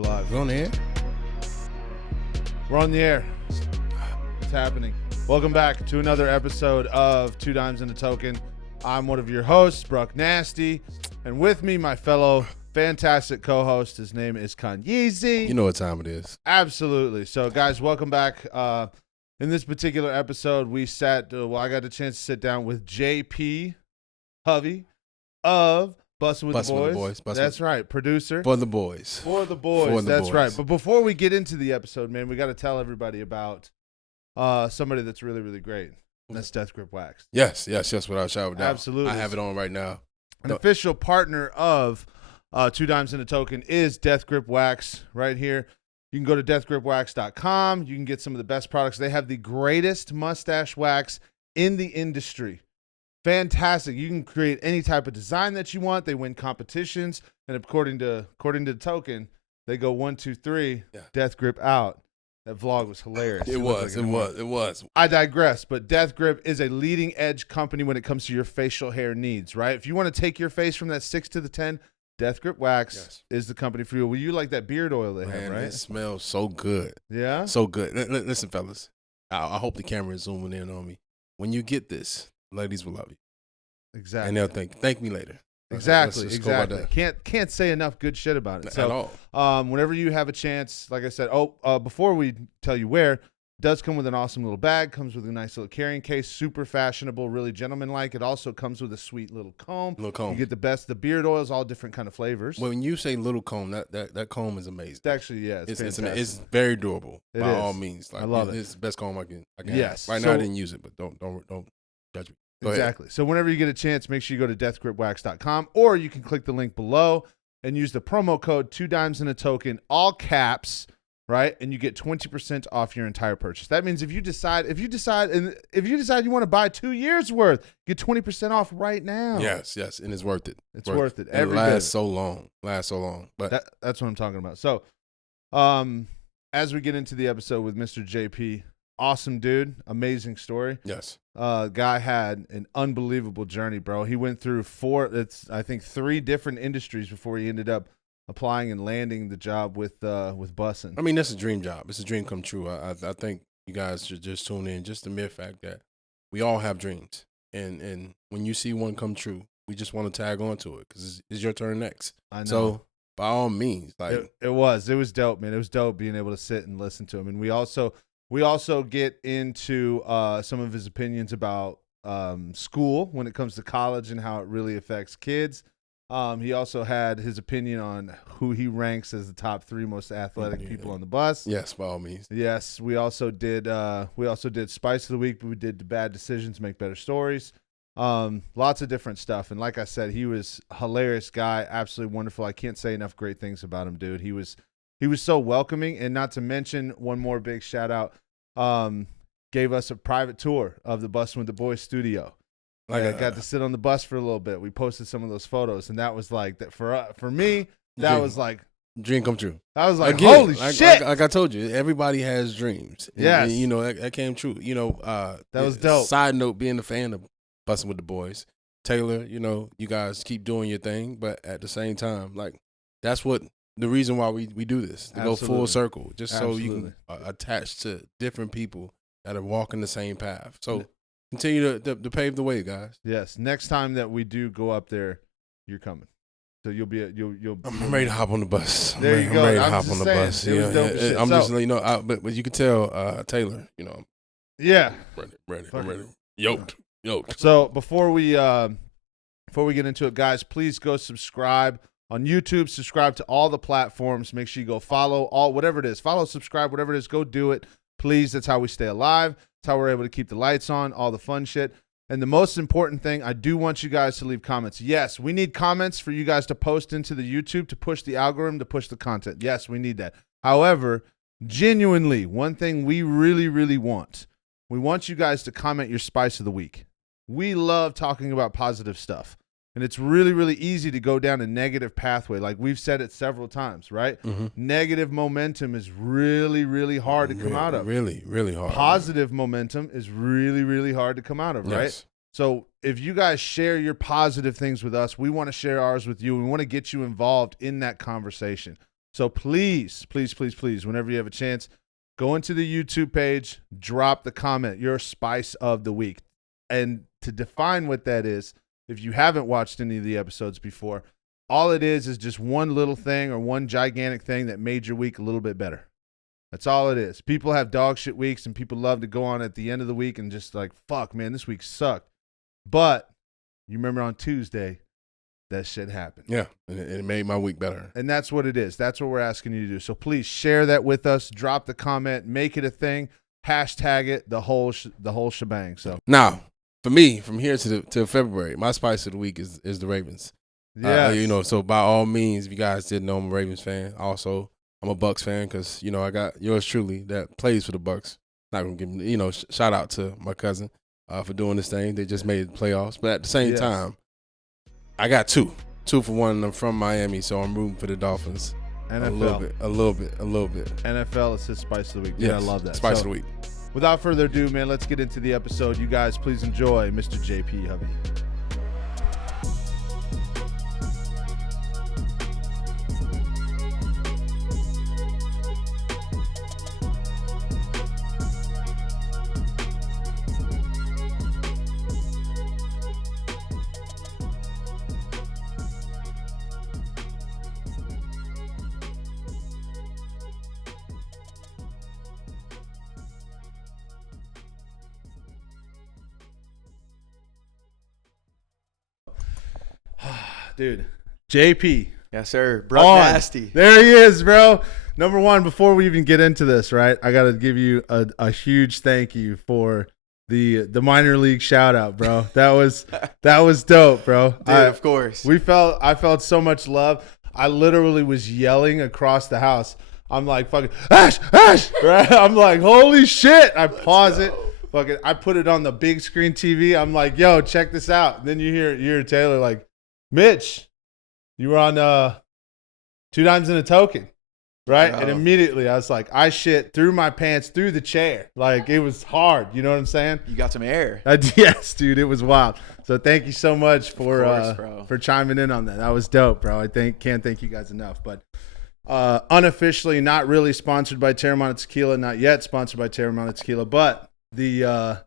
Live. We're on the air? We're on the air. It's happening. Welcome back to another episode of Two Dimes and a Token. I'm one of your hosts, Brucknasty, and with me, my fellow fantastic co-host. His name is Kanyeezy. You know what time it is. Absolutely. So, guys, welcome back. In this particular episode, we I got the chance to sit down with Jp Hovey of Bussin with the Boys. That's right, producer. For the boys. For the boys. That's right. But before we get into the episode, man, we got to tell everybody about somebody that's really, really great. And that's Death Grip Wax. Yes, without a shadow of doubt. Absolutely. I have it on right now. An official partner of Two Dimes and a Token is Death Grip Wax right here. You can go to deathgripwax.com. You can get some of the best products. They have the greatest mustache wax in the industry. Fantastic. You can create any type of design that you want. They win competitions. And according to the Token, they go 1, 2, 3, Yeah. Death Grip out. That vlog was hilarious. It was. I digress, but Death Grip is a leading edge company when it comes to your facial hair needs, right? If you want to take your face from that 6 to the 10, Death Grip Wax is the company for you. Well, you like that beard oil they have, right? It smells so good. Yeah? So good. Listen, fellas, I hope the camera is zooming in on me. When you get this, ladies will love you. Exactly. And they'll thank me later. Exactly. Let's go by that. Can't say enough good shit about it. At all. Whenever you have a chance, like I said, before we tell you where, it does come with an awesome little bag, comes with a nice little carrying case, super fashionable, really gentlemanlike. It also comes with a sweet little comb. You get the beard oils, all different kind of flavors. When you say little comb, that comb is amazing. Actually, yeah, it's very durable by all means. I love it. It's the best comb I can Yes. have. Right now I didn't use it, but don't judge me. Go exactly. ahead. So whenever you get a chance, make sure you go to deathgripwax.com, or you can click the link below and use the promo code 2 Dimes and a Token, all caps, right? And you get 20% off your entire purchase. That means if you decide you want to buy 2 years worth, get 20% off right now. Yes, and it's worth it. It's worth it. It lasts so long. But that's what I'm talking about. So, as we get into the episode with Mr. JP, awesome dude, amazing story. Yes. Guy had an unbelievable journey, bro. He went through 3 different industries before he ended up applying and landing the job with Bussin. I mean, that's a dream job. It's a dream come true. I think you guys should just tune in. Just the mere fact that we all have dreams, and when you see one come true, we just want to tag on to it because it's your turn next. I know. So by all means, it was dope, man. It was dope being able to sit and listen to him, and we also get into some of his opinions about school when it comes to college and how it really affects kids. He also had his opinion on who he ranks as the top 3 most athletic people on the bus. Yes, by all means. Yes, we also did Spice of the Week, but we did the Bad Decisions Make Better Stories. Lots of different stuff. And like I said, he was a hilarious guy, absolutely wonderful. I can't say enough great things about him, dude. He was so welcoming, and not to mention one more big shout out, gave us a private tour of the Bussin with the Boys studio. I got to sit on the bus for a little bit. We posted some of those photos, and that was like that for me. That was like dream come true. I was like, holy shit! Like I told you, everybody has dreams. Yes, and, that came true. That was dope. Side note: being a fan of Bussin with the Boys, Taylor. You guys keep doing your thing, but at the same time, that's what the reason why we do this to go full circle, just so you can attach to different people that are walking the same path. So. Continue to pave the way, guys. Yes. Next time that we do go up there, you're coming. So you'll be I'm ready to hop on the bus. There you go. I'm ready to hop on the bus. I'm just letting you know. But you can tell Taylor. Yeah. Ready. I'm ready. Yoked. So before we get into it, guys, please go subscribe on YouTube. Subscribe to all the platforms. Make sure you go follow whatever it is. Follow, subscribe, whatever it is. Go do it, please. That's how we stay alive. That's how we're able to keep the lights on, all the fun shit. And the most important thing, I do want you guys to leave comments. Yes, we need comments for you guys to post into the YouTube to push the algorithm, to push the content. Yes, we need that. However, genuinely, one thing we really, really want, we want you guys to comment your Spice of the Week. We love talking about positive stuff. And it's really, really easy to go down a negative pathway. Like we've said it several times, right? Mm-hmm. Negative momentum is really, really hard to come out of. Really, really hard. Positive momentum is really, really hard to come out of, right? Yes. So if you guys share your positive things with us, we want to share ours with you. We want to get you involved in that conversation. So please, please, please, please, whenever you have a chance, go into the YouTube page, drop the comment, your spice of the week. And to define what that is, if you haven't watched any of the episodes before, all it is just one little thing or one gigantic thing that made your week a little bit better. That's all it is. People have dog shit weeks, and people love to go on at the end of the week and just like, fuck, man, this week sucked. But you remember on Tuesday, that shit happened. Yeah, and it made my week better. And that's what it is. That's what we're asking you to do. So please share that with us. Drop the comment. Make it a thing. Hashtag it. The whole shebang. So now, for me, from here to February, my spice of the week is the Ravens. Yeah, so by all means, if you guys didn't know, I'm a Ravens fan. Also, I'm a Bucks fan because I got yours truly that plays for the Bucks. Not gonna give shout out to my cousin for doing this thing. They just made the playoffs, but at the same time, I got two for one. I'm from Miami, so I'm rooting for the Dolphins. NFL. A little bit. NFL is his spice of the week. Yeah, I love that. Spice of the week. Without further ado, man, let's get into the episode. You guys, please enjoy Mr. Jp Hovey. Dude, JP. Yes, sir. Brucknasty. There he is, bro. Number one, before we even get into this, right, I got to give you a huge thank you for the minor league shout out, bro. That was dope, bro. Dude, of course. I felt so much love. I literally was yelling across the house. I'm like, fucking, Ash, right? I'm like, holy shit. I pause it. Fucking, I put it on the big screen TV. I'm like, yo, check this out. Then you hear Taylor like, Mitch, you were on 2 Dimes in a Token, right? And immediately I was like, I shit through my pants, through the chair. Like, it was hard. You know what I'm saying? You got some air. Yes, dude. It was wild. So thank you so much for chiming in on that. That was dope, bro. Can't thank you guys enough. But unofficially, not really sponsored by Terramana Tequila. Not yet sponsored by Terramana Tequila. But the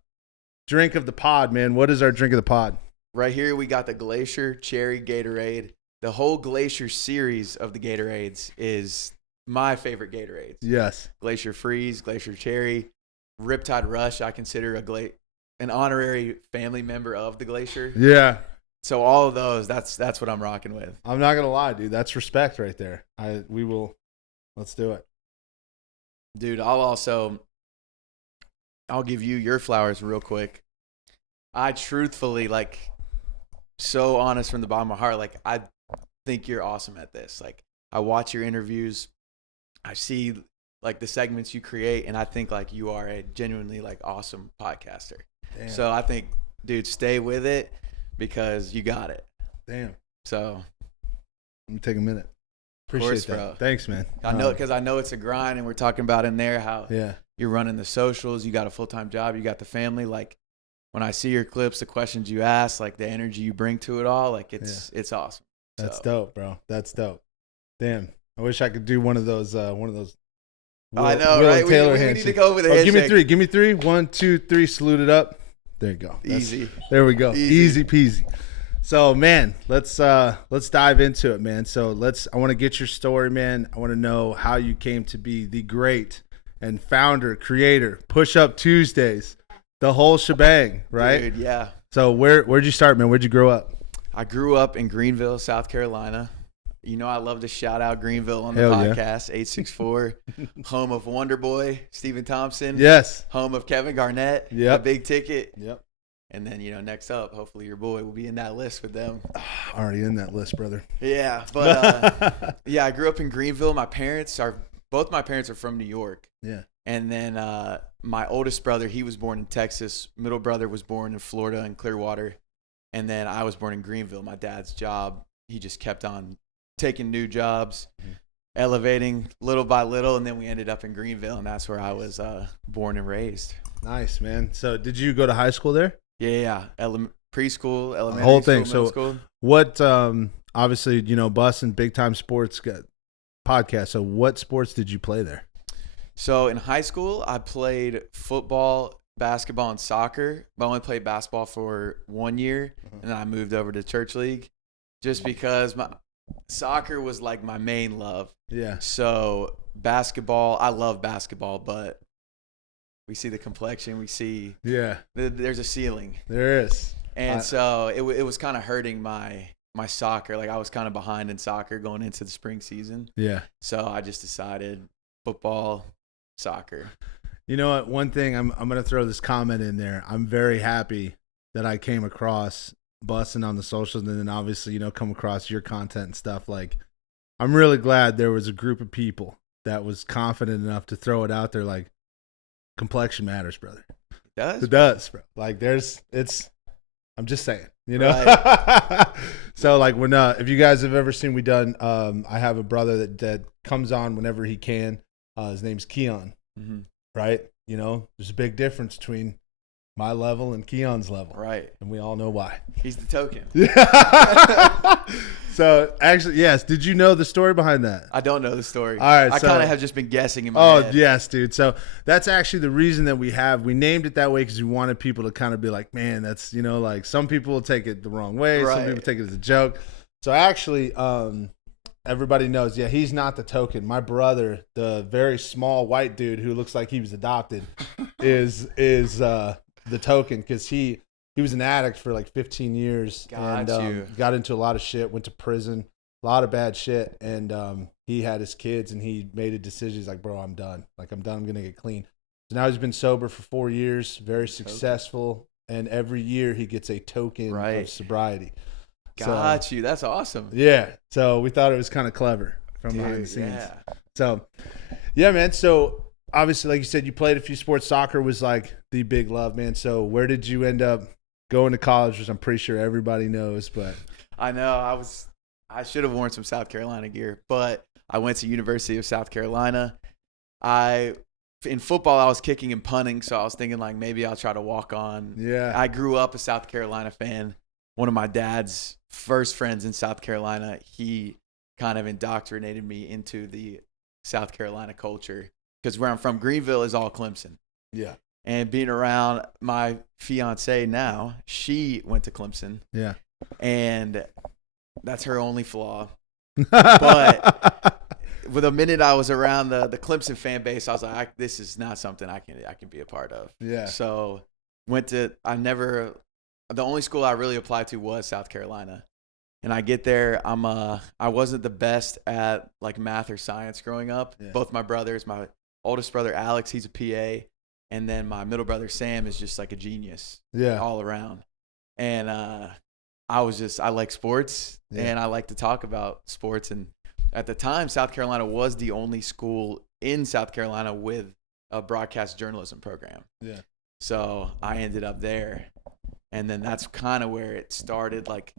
drink of the pod, man. What is our drink of the pod? Right here, we got the Glacier Cherry Gatorade. The whole Glacier series of the Gatorades is my favorite Gatorades. Yes. Glacier Freeze, Glacier Cherry, Riptide Rush. I consider an honorary family member of the Glacier. Yeah. So all of those, that's what I'm rocking with. I'm not gonna lie, dude. That's respect right there. Let's do it, dude. I'll give you your flowers real quick. I truthfully so honest from the bottom of my heart. Like, I think you're awesome at this. Like, I watch your interviews. I see the segments you create, and I think you are a genuinely awesome podcaster. Damn. So I think, dude, stay with it because you got it. Damn. So let me take a minute. Appreciate that. Bro. Thanks, man. I know, because I know it's a grind, and we're talking about in there how you're running the socials, you got a full-time job, you got the family. When I see your clips, the questions you ask, the energy you bring to it all, it's awesome. That's dope, bro. That's dope. Damn. I wish I could do one of those. I know, right? We need to go over the handshake. Give me 3. Give me 3. 1, 2, 3. Salute it up. There you go. Easy. There we go. Easy peasy. So, man, let's dive into it, man. So I want to get your story, man. I want to know how you came to be the great and founder, creator, Push Up Tuesdays. The whole shebang, right? Dude, yeah. So where'd you start, man? Where'd you grow up? I grew up in Greenville, South Carolina. I love to shout out Greenville on the podcast. 864, home of Wonderboy Thompson. Yes. Home of Kevin Garnett. Yep. The Big Ticket. Yep. And then, next up, hopefully your boy will be in that list with them. Already in that list, brother. Yeah. But, I grew up in Greenville. Both my parents are from New York. Yeah. And then my oldest brother, he was born in Texas. Middle brother was born in Florida in Clearwater. And then I was born in Greenville. My dad's job, he just kept on taking new jobs, elevating little by little. And then we ended up in Greenville, and that's where I was born and raised. Nice, man. So did you go to high school there? Yeah. Preschool, elementary whole thing. School, middle school. What, obviously, Bussin, big time sports, podcast. So what sports did you play there? So in high school, I played football, basketball, and soccer. But I only played basketball for 1 year, and then I moved over to church league just because my soccer was like my main love. Yeah. So basketball, I love basketball, but we see the complexion. We see there's a ceiling. There is. And so it was kind of hurting my soccer. Like I was kind of behind in soccer going into the spring season. Yeah. So I just decided football, soccer. You know what? One thing I'm going to throw this comment in there. I'm very happy that I came across Bussin on the socials, and then obviously, come across your content and stuff. Like, I'm really glad there was a group of people that was confident enough to throw it out there. Like, complexion matters, brother. It does? It does, bro. Like, I'm just saying, Right. So like when, if you guys have ever seen, I have a brother that comes on whenever he can. His name's Keon, right? There's a big difference between my level and Keon's level. Right. And we all know why. He's the token. So actually, yes. Did you know the story behind that? I don't know the story. All right. I kind of have just been guessing in my head. Oh, yes, dude. So that's actually the reason that we named it that way, because we wanted people to kind of be like, man, that's, like some people will take it the wrong way. Right. Some people take it as a joke. So actually, everybody knows, he's not the token. My brother, the very small white dude who looks like he was adopted, is the token, because he was an addict for like 15 years. Got into a lot of shit, went to prison, a lot of bad shit. And he had his kids, and he made a decision. He's like, bro, I'm done. I'm going to get clean. So now he's been sober for 4 years, very successful. And every year he gets a token of sobriety. Got you. That's awesome. Yeah. So we thought it was kind of clever from behind the scenes. Yeah. So, yeah, man. So obviously, like you said, you played a few sports. Soccer was like the big love, man. So where did you end up going to college, which I'm pretty sure everybody knows, but I know I should have worn some South Carolina gear, but I went to University of South Carolina. In football, I was kicking and punting, so I was thinking like maybe I'll try to walk on. Yeah. I grew up a South Carolina fan. One of my dad's first friends in South Carolina, he kind of indoctrinated me into the South Carolina culture, because where I'm from, Greenville, is all Clemson. Yeah. And being around my fiance now, she went to Clemson. Yeah. And that's her only flaw. But with a minute I was around the Clemson fan base, I was like, this is not something I can be a part of. Yeah. So the only school I really applied to was South Carolina. And I get there, I wasn't the best at like math or science growing up. Yeah. Both my brothers, my oldest brother Alex, he's a PA, and then my middle brother Sam is just like a genius. Yeah. All around. And I like sports, and I like to talk about sports. And at the time, South Carolina was the only school in South Carolina with a broadcast journalism program. Yeah. So I ended up there. And then that's kind of where it started. Like,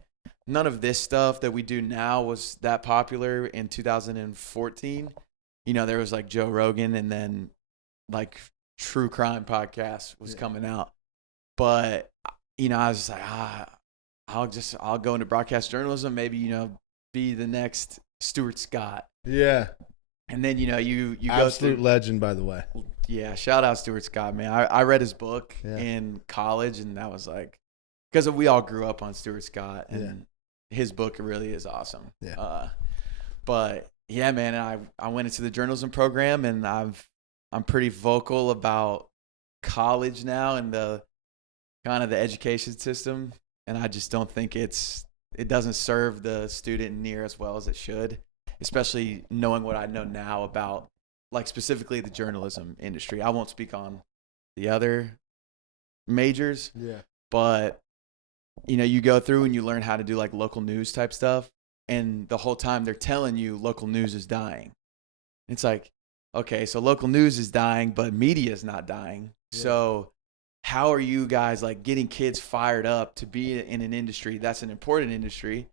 none of this stuff that we do now was that popular in 2014. There was like Joe Rogan, and then like true crime podcast was coming out. But, I was just like, I'll go into broadcast journalism, maybe, be the next Stuart Scott. Yeah. And then, you go absolute legend, by the way. Yeah. Shout out Stuart Scott, man. I read his book in college, and that was like, because we all grew up on Stuart Scott, and his book really is awesome. Yeah. But yeah, man, I went into the journalism program, and I'm pretty vocal about college now and the kind of the education system. And I just don't think it doesn't serve the student near as well as it should, especially knowing what I know now about, like, specifically the journalism industry. I won't speak on the other majors, but you go through and you learn how to do like local news type stuff, and the whole time they're telling you local news is dying. It's like, okay, so local news is dying, but media is not dying. Yeah. So how are you guys like getting kids fired up to be in an industry that's an important industry,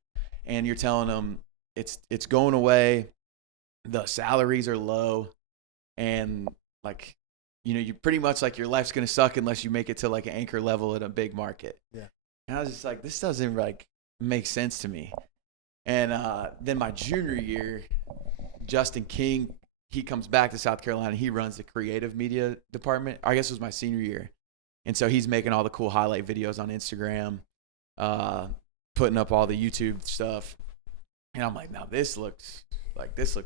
and you're telling them it's going away, the salaries are low, and like, you pretty much like your life's gonna suck unless you make it to like an anchor level at a big market. Yeah. And I was just like, this doesn't like make sense to me. And then my junior year, Justin King, he comes back to South Carolina. He runs the creative media department. I guess it was my senior year. And so he's making all the cool highlight videos on Instagram, putting up all the YouTube stuff. And I'm like, now this looks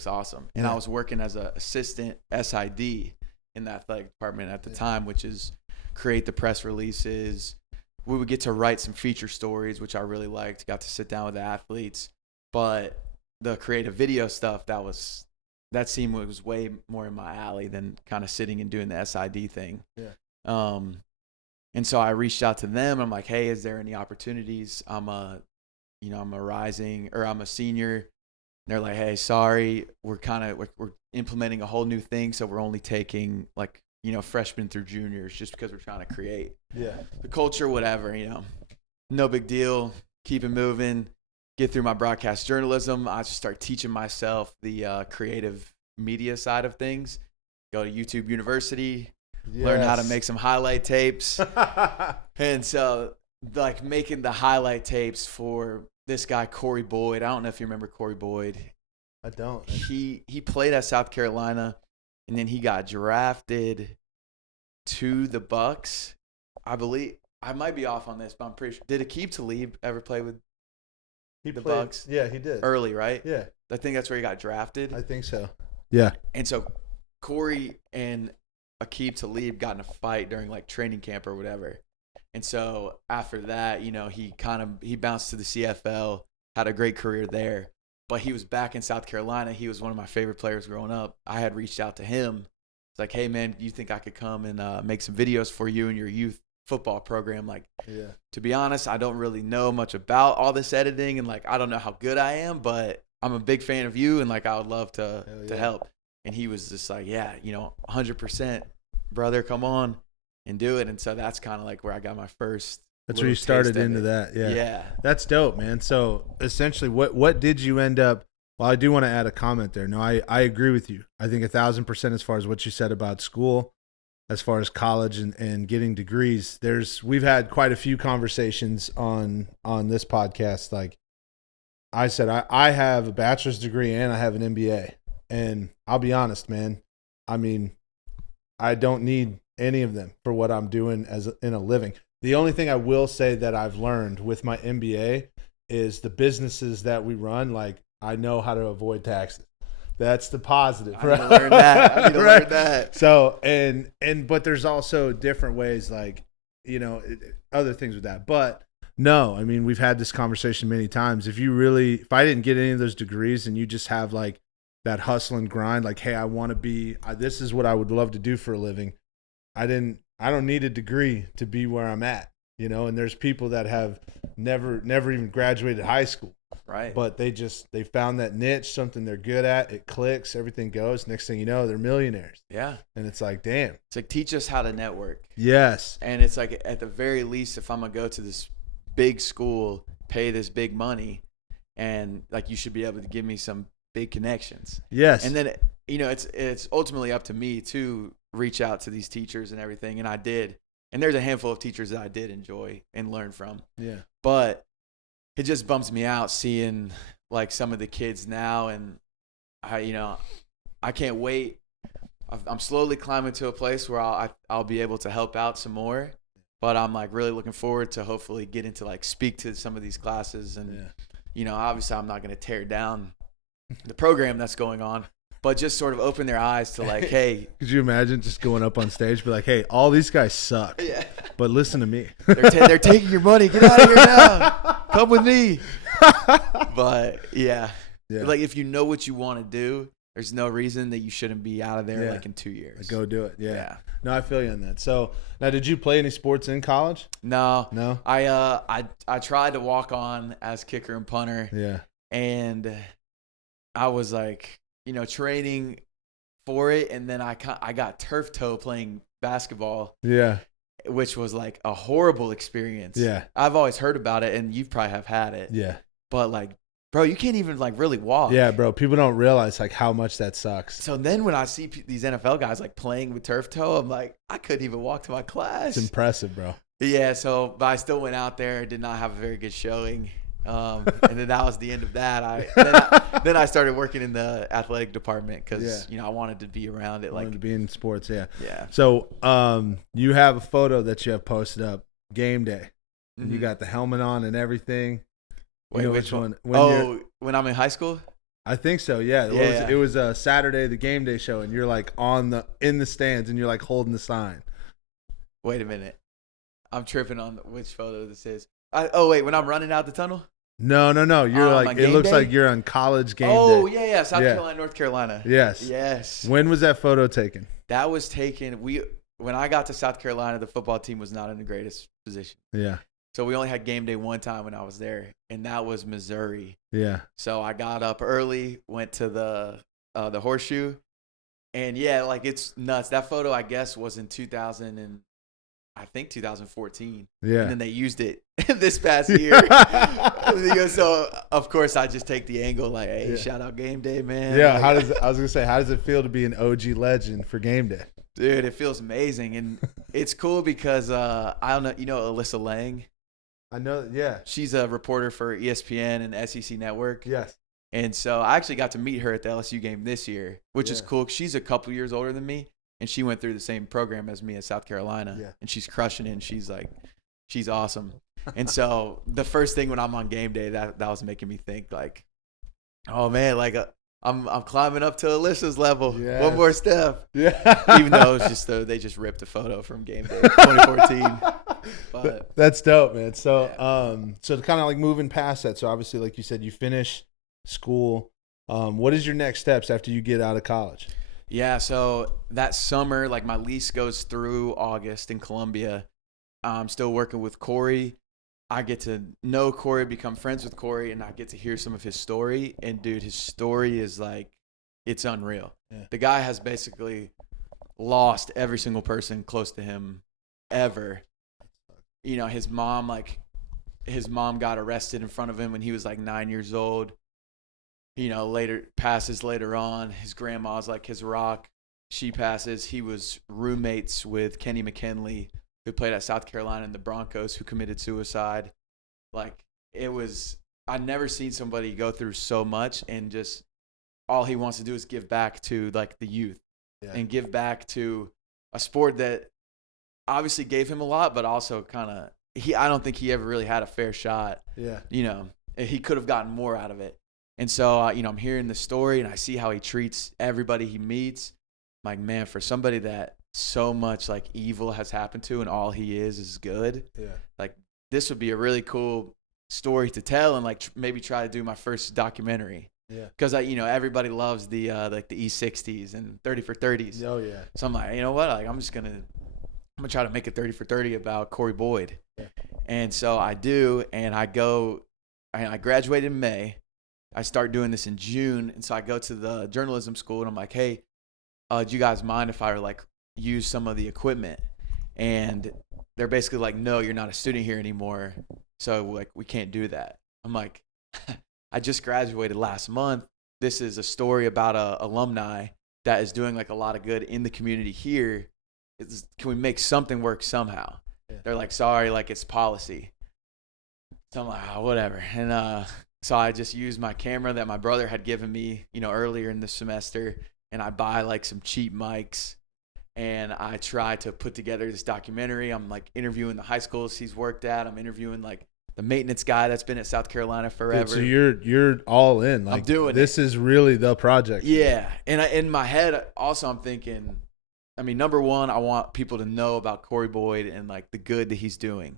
awesome. And I was working as an assistant SID in the athletic department at the time, which is create the press releases. We would get to write some feature stories, which I really liked. Got to sit down with the athletes. But the creative video stuff, that seemed was way more in my alley than kind of sitting and doing the SID thing. Yeah. And so I reached out to them. I'm like, hey, is there any opportunities? I'm a senior. And they're like, hey, sorry, we're implementing a whole new thing, so we're only taking like, freshmen through juniors just because we're trying to create the culture, whatever, no big deal. Keep it moving. Get through my broadcast journalism. I just start teaching myself the creative media side of things. Go to YouTube University. Learn how to make some highlight tapes. And so like making the highlight tapes for this guy, Corey Boyd. I don't know if you remember Corey Boyd. I don't. He played at South Carolina, and then he got drafted to the Bucks. I believe I might be off on this, but I'm pretty sure. Did Aqib Talib ever play with the Bucks? Yeah, he did. Early, right? Yeah. I think that's where he got drafted. I think so. Yeah. And so Corey and Aqib Talib got in a fight during like training camp or whatever. And so after that, he bounced to the CFL, had a great career there, but he was back in South Carolina. He was one of my favorite players growing up. I had reached out to him. It's like, hey man, do you think I could come and make some videos for you and your youth football program? Like, to be honest, I don't really know much about all this editing, and like, I don't know how good I am, but I'm a big fan of you, and like, I would love to help. And he was just like, 100%, brother, come on and do it. And so that's kind of like where I got my first. That's where you started into that. Yeah. Yeah. That's dope, man. So essentially what did you end up? Well, I do want to add a comment there. No, I agree with you. I think 1,000% as far as what you said about school, as far as college and getting degrees. We've had quite a few conversations on this podcast. Like I said, I have a bachelor's degree and I have an MBA. And I'll be honest, man. I mean, I don't need any of them for what I'm doing in a living. The only thing I will say that I've learned with my MBA is the businesses that we run, like I know how to avoid taxes. That's the positive. I need to learn that. I need to learn that. So, but there's also different ways, like, other things with that. But no, I mean, we've had this conversation many times. If I didn't get any of those degrees and you just have like that hustle and grind, like, hey, this is what I would love to do for a living. I don't need a degree to be where I'm at, and there's people that have never even graduated high school. Right. But they found that niche, something they're good at. It clicks, everything goes. Next thing you know, they're millionaires. Yeah. And it's like, damn. It's like, teach us how to network. Yes. And it's like, at the very least, if I'm going to go to this big school, pay this big money, and like, you should be able to give me some big connections. Yes. And then, it's ultimately up to me to reach out to these teachers and everything. And I did. And there's a handful of teachers that I did enjoy and learn from. Yeah. But it just bums me out seeing like some of the kids now, and I can't wait. I'm slowly climbing to a place where I'll be able to help out some more, but I'm like really looking forward to hopefully getting to like speak to some of these classes, and obviously I'm not going to tear down the program that's going on, but just sort of open their eyes to like, hey. Could you imagine just going up on stage, be like, hey, all these guys suck, but listen to me. They're taking your money. Get out of here now. Come with me. But yeah, like if you know what you want to do, there's no reason that you shouldn't be out of there like in 2 years. Go do it. Yeah. No, I feel you on that. So now, did you play any sports in college? No. I tried to walk on as kicker and punter. Yeah. And I was like, training for it, and then I got turf toe playing basketball. Yeah. Which was like a horrible experience. Yeah. I've always heard about it, and you probably have had it. Yeah. But like, bro, you can't even like really walk. Yeah, bro. People don't realize like how much that sucks. So then when I see these NFL guys like playing with turf toe, I'm like, I couldn't even walk to my class. It's impressive, bro. Yeah. But I still went out there. Did not have a very good showing. And then that was the end of that. Then I started working in the athletic department because I wanted to be around it. Wanted to be in sports, yeah. Yeah. So you have a photo that you have posted up, game day. Mm-hmm. You got the helmet on and everything. Wait, which one? When I'm in high school? I think so, yeah. It was a Saturday, the game day show, and you're like in the stands and you're like holding the sign. Wait a minute. I'm tripping on which photo this is. When I'm running out the tunnel? No. You're like, it looks like you're on college game day. Oh, yeah. South Carolina, North Carolina. Yes. When was that photo taken? That was taken. When I got to South Carolina, the football team was not in the greatest position. Yeah. So we only had game day one time when I was there, and that was Missouri. Yeah. So I got up early, went to the horseshoe, and it's nuts. That photo, I guess, was in 2014. Yeah. And then they used it this past year. So of course I just take the angle like, hey, shout out game day, man. Yeah. I was gonna say, how does it feel to be an OG legend for game day? Dude, it feels amazing, and it's cool because I don't know, you know Alyssa Lang? I know, yeah. She's a reporter for ESPN and SEC Network. Yes. And so I actually got to meet her at the LSU game this year, which is cool. She's a couple years older than me, and she went through the same program as me at South Carolina. Yeah. And she's crushing it, and she's awesome. And so the first thing when I'm on game day, that was making me think like, oh man, like I'm climbing up to Alyssa's level. Yes. One more step. Yeah. Even though it's just they just ripped a photo from game day 2014. But that's dope, man. So so kind of like moving past that. So obviously, like you said, you finish school. What is your next steps after you get out of college? Yeah, so that summer, like my lease goes through August in Columbia. I'm still working with Corey. I get to know Corey, become friends with Corey, and I get to hear some of his story. And dude, his story is like, it's unreal. Yeah. The guy has basically lost every single person close to him ever. You know, his mom got arrested in front of him when he was like 9 years old. You know, passes later on. His grandma's like his rock. She passes. He was roommates with Kenny McKinley, who played at South Carolina in the Broncos, who committed suicide. Like, I'd never seen somebody go through so much, and just all he wants to do is give back to like the youth and give back to a sport that obviously gave him a lot, but also kind of, I don't think he ever really had a fair shot. Yeah. You know, he could have gotten more out of it. And so, you know, I'm hearing the story and I see how he treats everybody he meets. I'm like, man, for somebody that so much like evil has happened to and all he is good. Yeah. Like, this would be a really cool story to tell, and like maybe try to do my first documentary. Yeah. Because everybody loves the like the E60s and 30 for 30s. Oh yeah. So I'm like, you know what? Like, I'm gonna try to make a 30 for 30 about Corey Boyd. Yeah. And so I do, and I graduated in May. I start doing this in June, and so I go to the journalism school, and I'm like, hey, do you guys mind if I like use some of the equipment? And they're basically like, no, you're not a student here anymore, so like we can't do that. I'm like, I just graduated last month. This is a story about a alumni that is doing like a lot of good in the community here. Can we make something work somehow? Yeah. They're like, sorry, like it's policy. So I'm like, whatever. And so I just used my camera that my brother had given me, earlier in the semester, and I buy like some cheap mics, and I try to put together this documentary. I'm like interviewing the high schools he's worked at. I'm interviewing like the maintenance guy that's been at South Carolina forever. Dude, so you're all in. Like, I'm doing this is really the project. Yeah, and in my head also I'm thinking, number one, I want people to know about Corey Boyd and like the good that he's doing.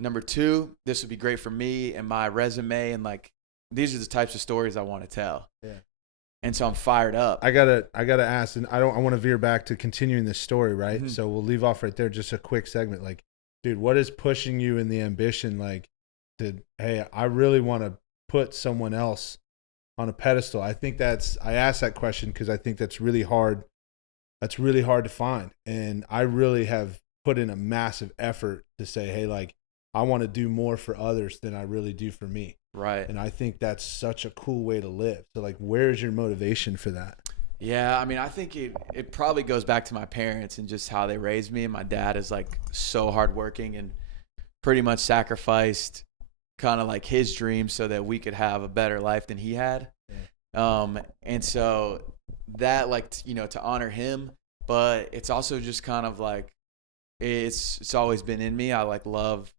Number two, this would be great for me and my resume, and like these are the types of stories I want to tell. Yeah. And so I'm fired up. I gotta ask, and I want to veer back to continuing this story, right? Mm-hmm. So we'll leave off right there. Just a quick segment. Like, dude, what is pushing you in the ambition? Like, hey, I really want to put someone else on a pedestal. I asked that question because I think that's really hard. That's really hard to find. And I really have put in a massive effort to say, hey, like, I want to do more for others than I really do for me. Right. And I think that's such a cool way to live. So like, where's your motivation for that? Yeah. I think it probably goes back to my parents and just how they raised me. And my dad is like so hardworking and pretty much sacrificed kind of like his dream so that we could have a better life than he had. And so that, like, to honor him, but it's also just kind of like, it's always been in me. I like love,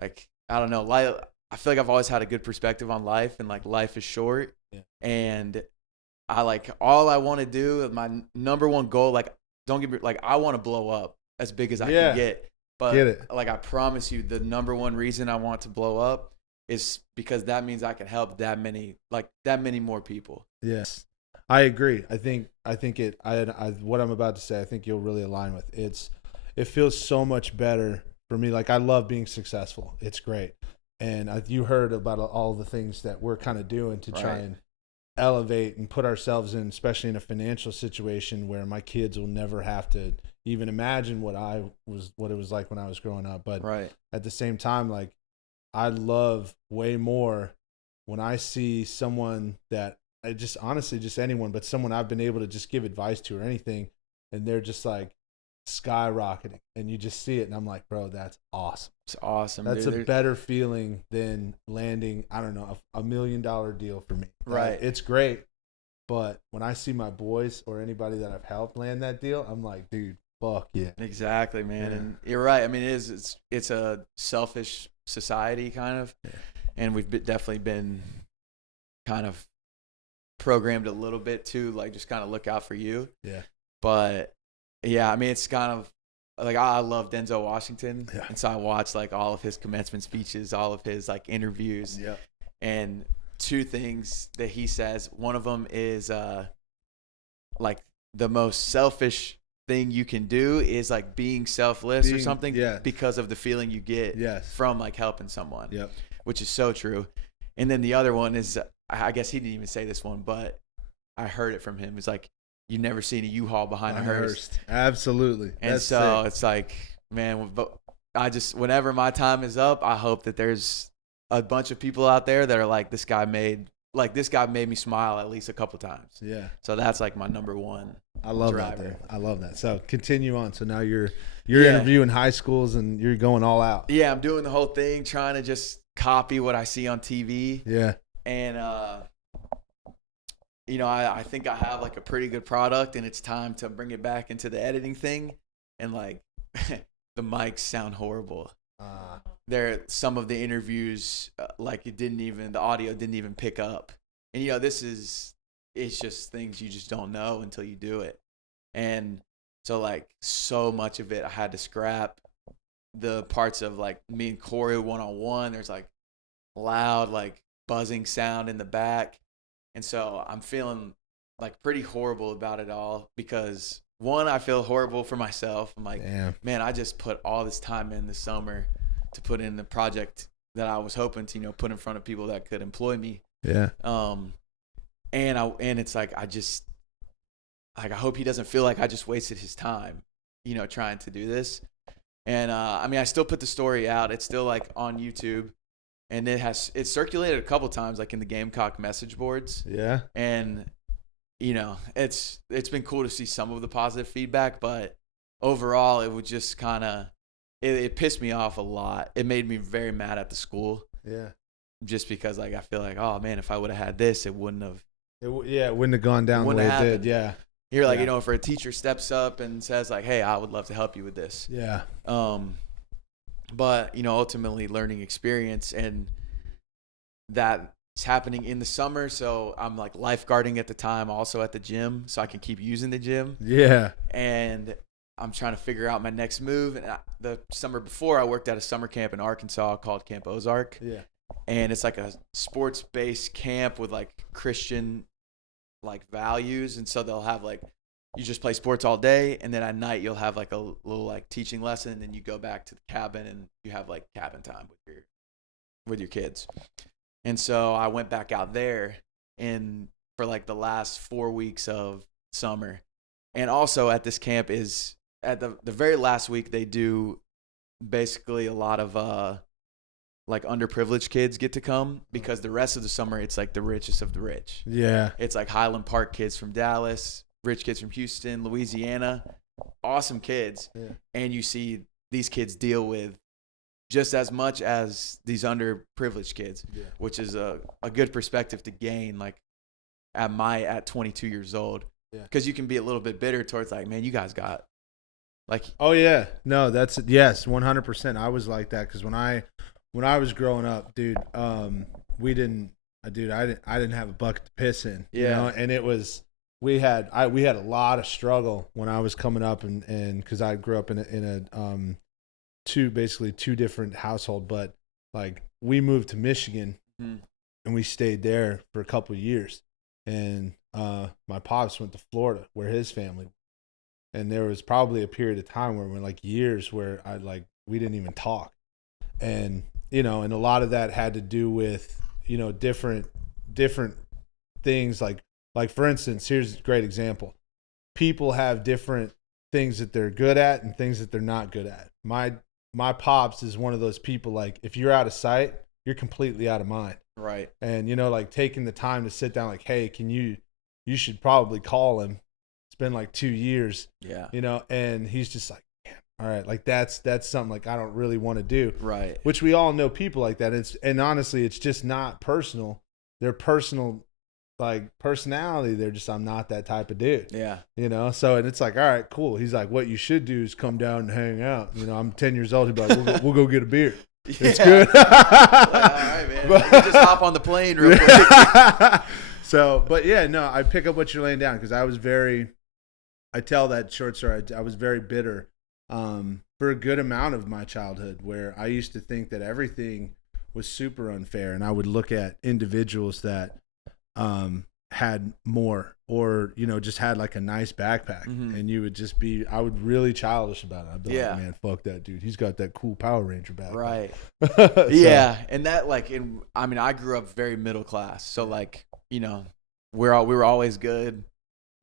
like, I don't know, like, I feel like I've always had a good perspective on life, and like life is short. And I like, all I want to do, my number one goal, like, don't get me, like, I want to blow up as big as I can get. But like, I promise you, the number one reason I want to blow up is because that means I can help that many more people. Yes, I agree. I think what I'm about to say, I think you'll really align with. It feels so much better for me. Like, I love being successful. It's great. And you heard about all the things that we're kind of doing to try and elevate and put ourselves in, especially in a financial situation where my kids will never have to even imagine what it was like when I was growing up. But at the same time, like, I love way more when I see someone that I just, honestly, just anyone, but someone I've been able to just give advice to or anything, and they're just like skyrocketing, and you just see it, and I'm like, bro, that's awesome. It's awesome. That's a better feeling than landing, I don't know, $1 million deal for me. Right. It's great. But when I see my boys or anybody that I've helped land that deal, I'm like, dude, fuck yeah. Exactly, man. Yeah. And you're right. I mean, it's a selfish society kind of, and we've definitely been kind of programmed a little bit to, like, just kind of look out for you. Yeah. But yeah, I mean, it's kind of like, I love Denzel Washington, and so I watch like all of his commencement speeches, all of his like interviews, and two things that he says. One of them is like, the most selfish thing you can do is like being selfless or something, because of the feeling you get from like helping someone, which is so true. And then the other one is, I guess he didn't even say this one, but I heard it from him. It's like, you've never seen a U-Haul behind a hearse. Absolutely. And that's so sick. It's like, man, I just, whenever my time is up, I hope that there's a bunch of people out there that are like, this guy made me smile at least a couple times. Yeah. So that's like my number one. I love driver. That. Dude. I love that. So continue on. So now you're interviewing high schools and you're going all out. Yeah, I'm doing the whole thing, trying to just copy what I see on TV. Yeah. And I think I have like a pretty good product, and it's time to bring it back into the editing thing. And like, the mics sound horrible. Some of the interviews, like, the audio didn't even pick up. And it's just things you just don't know until you do it. And so like, so much of it I had to scrap. The parts of like me and Corey one-on-one, there's like loud like buzzing sound in the back. And so I'm feeling like pretty horrible about it all, because one, I feel horrible for myself. I'm like, man, I just put all this time in the summer to put in the project that I was hoping to, put in front of people that could employ me. Yeah. And it's like, I hope he doesn't feel like I just wasted his time, trying to do this. And I mean, I still put the story out. It's still like on YouTube. And it's circulated a couple times, like in the Gamecock message boards. Yeah. And, it's been cool to see some of the positive feedback, but overall it would just kind of, it pissed me off a lot. It made me very mad at the school. Yeah. Just because like, I feel like, oh man, if I would have had this, it wouldn't have. It wouldn't have gone down the way it did. Yeah. You're like, if a teacher steps up and says like, hey, I would love to help you with this. Yeah. But, ultimately learning experience, and that's happening in the summer. So I'm like lifeguarding at the time, also at the gym, so I can keep using the gym. Yeah. And I'm trying to figure out my next move. And the summer before, I worked at a summer camp in Arkansas called Camp Ozark. Yeah. And it's like a sports-based camp with like Christian like values. And so they'll have like, you just play sports all day, and then at night you'll have like a little like teaching lesson, and then you go back to the cabin and you have like cabin time with your kids. And so I went back out there for like the last 4 weeks of summer. And also at this camp is at the very last week, they do basically a lot of like underprivileged kids get to come, because the rest of the summer it's like the richest of the rich. Yeah. It's like Highland Park kids from Dallas, rich kids from Houston, Louisiana, awesome kids. Yeah. And you see these kids deal with just as much as these underprivileged kids, Yeah. which is a good perspective to gain, like at 22 years old. Yeah. Because you can be a little bit bitter towards like, man, you guys got like. Oh yeah, no, that's yes, 100%. I was like that because when I was growing up, dude, we didn't, I didn't have a bucket to piss in, you know, and it was we had a lot of struggle when I was coming up, and because I grew up in a two different household, but like we moved to Michigan and we stayed there for a couple of years, and my pops went to Florida where his family. And there was probably a period of time where like years where we didn't even talk. And, you know, and a lot of that had to do with, you know, different things like for instance, here's a great example. People have different things that they're good at and things that they're not good at. My pops is one of those people, like if you're out of sight, you're completely out of mind. Right. And, you know, like taking the time to sit down, like, hey, you should probably call him. It's been like 2 years, you know, and he's just like, man, all right, like that's something like I don't really want to do, right? Which we all know people like that. And honestly, it's just not personal. Their personal, like personality. They're just, I'm not that type of dude, you know. So and it's like, all right, cool. He's like, what you should do is come down and hang out. You know, I'm 10 years old. He'd be like, we'll go get a beer. It's good. Like, all right, man. But, just hop on the plane real quick. So, but yeah, no, I pick up what you're laying down because I tell that short story. I was very bitter for a good amount of my childhood, where I used to think that everything was super unfair, and I would look at individuals that had more, or you know, just had like a nice backpack, and you would just be, I would really childish about it. I'd be like, man, fuck that dude. He's got that cool Power Ranger backpack. Right. So, yeah, and that I mean, I grew up very middle class, so like, you know, we were always good.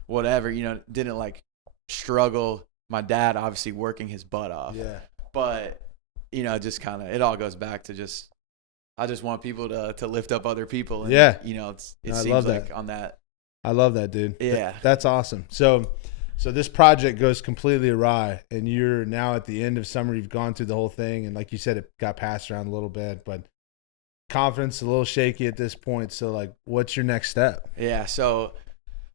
Whatever, you know, didn't like struggle. My dad obviously working his butt off. Yeah. But, you know, just kind of, it all goes back to just, I just want people to lift up other people. And, you know, it seems like that. On that. I love that, dude. Yeah. That's awesome. So this project goes completely awry, and you're now at the end of summer. You've gone through the whole thing. And like you said, it got passed around a little bit, but confidence a little shaky at this point. So like, what's your next step? Yeah. So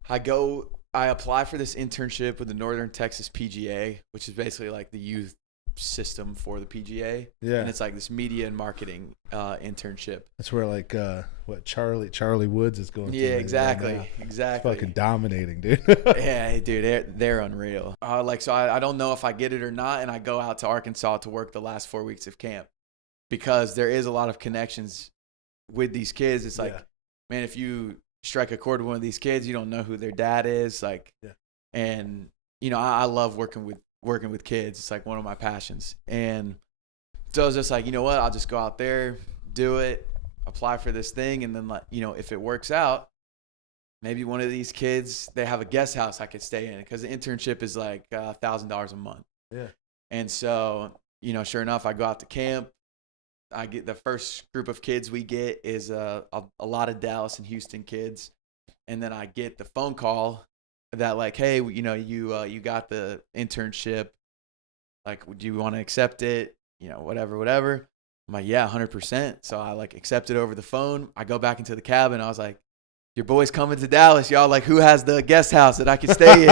I apply for this internship with the Northern Texas PGA, which is basically like the youth system for the PGA. Yeah. And it's like this media and marketing internship. That's where like Charlie Woods is going. Yeah, exactly. Right, exactly. It's fucking dominating, dude. Yeah, dude, they're unreal. So I don't know if I get it or not, and I go out to Arkansas to work the last 4 weeks of camp because there is a lot of connections with these kids. It's like, man, if you strike a chord with one of these kids, you don't know who their dad is, like, and you know, I love working with kids. It's like one of my passions. And so I was just like, you know what, I'll just go out there, do it, apply for this thing, and then, like, you know, if it works out, maybe one of these kids, they have a guest house I could stay in, because the internship is like $1,000 a month. Yeah. And so, you know, sure enough, I go out to camp. I get the first group of kids we get is a lot of Dallas and Houston kids, and then I get the phone call that like, hey, you know, you got the internship, like, do you want to accept it? You know, whatever. I'm like, yeah, 100%. So I like accept it over the phone. I go back into the cabin. I was like, your boy's coming to Dallas, y'all. Like, who has the guest house that I can stay in?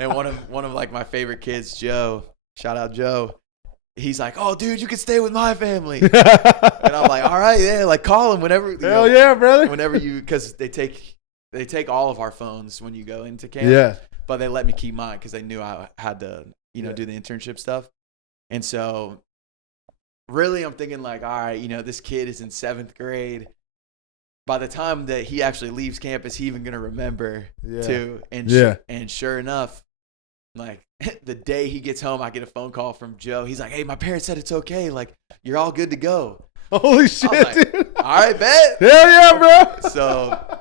And one of like my favorite kids, Joe. Shout out Joe. He's like, oh, dude, you can stay with my family. And I'm like, all right, yeah, like call him whenever. Hell yeah, brother. Whenever because they take all of our phones when you go into camp. Yeah. But they let me keep mine because they knew I had to, you know, do the internship stuff. And so really I'm thinking like, all right, you know, this kid is in 7th grade. By the time that he actually leaves campus, he even going to remember too. And sure enough, like the day he gets home, I get a phone call from Joe. He's like, hey, my parents said it's okay. Like, you're all good to go. Holy shit, like, dude. All right, bet. Hell yeah, bro. So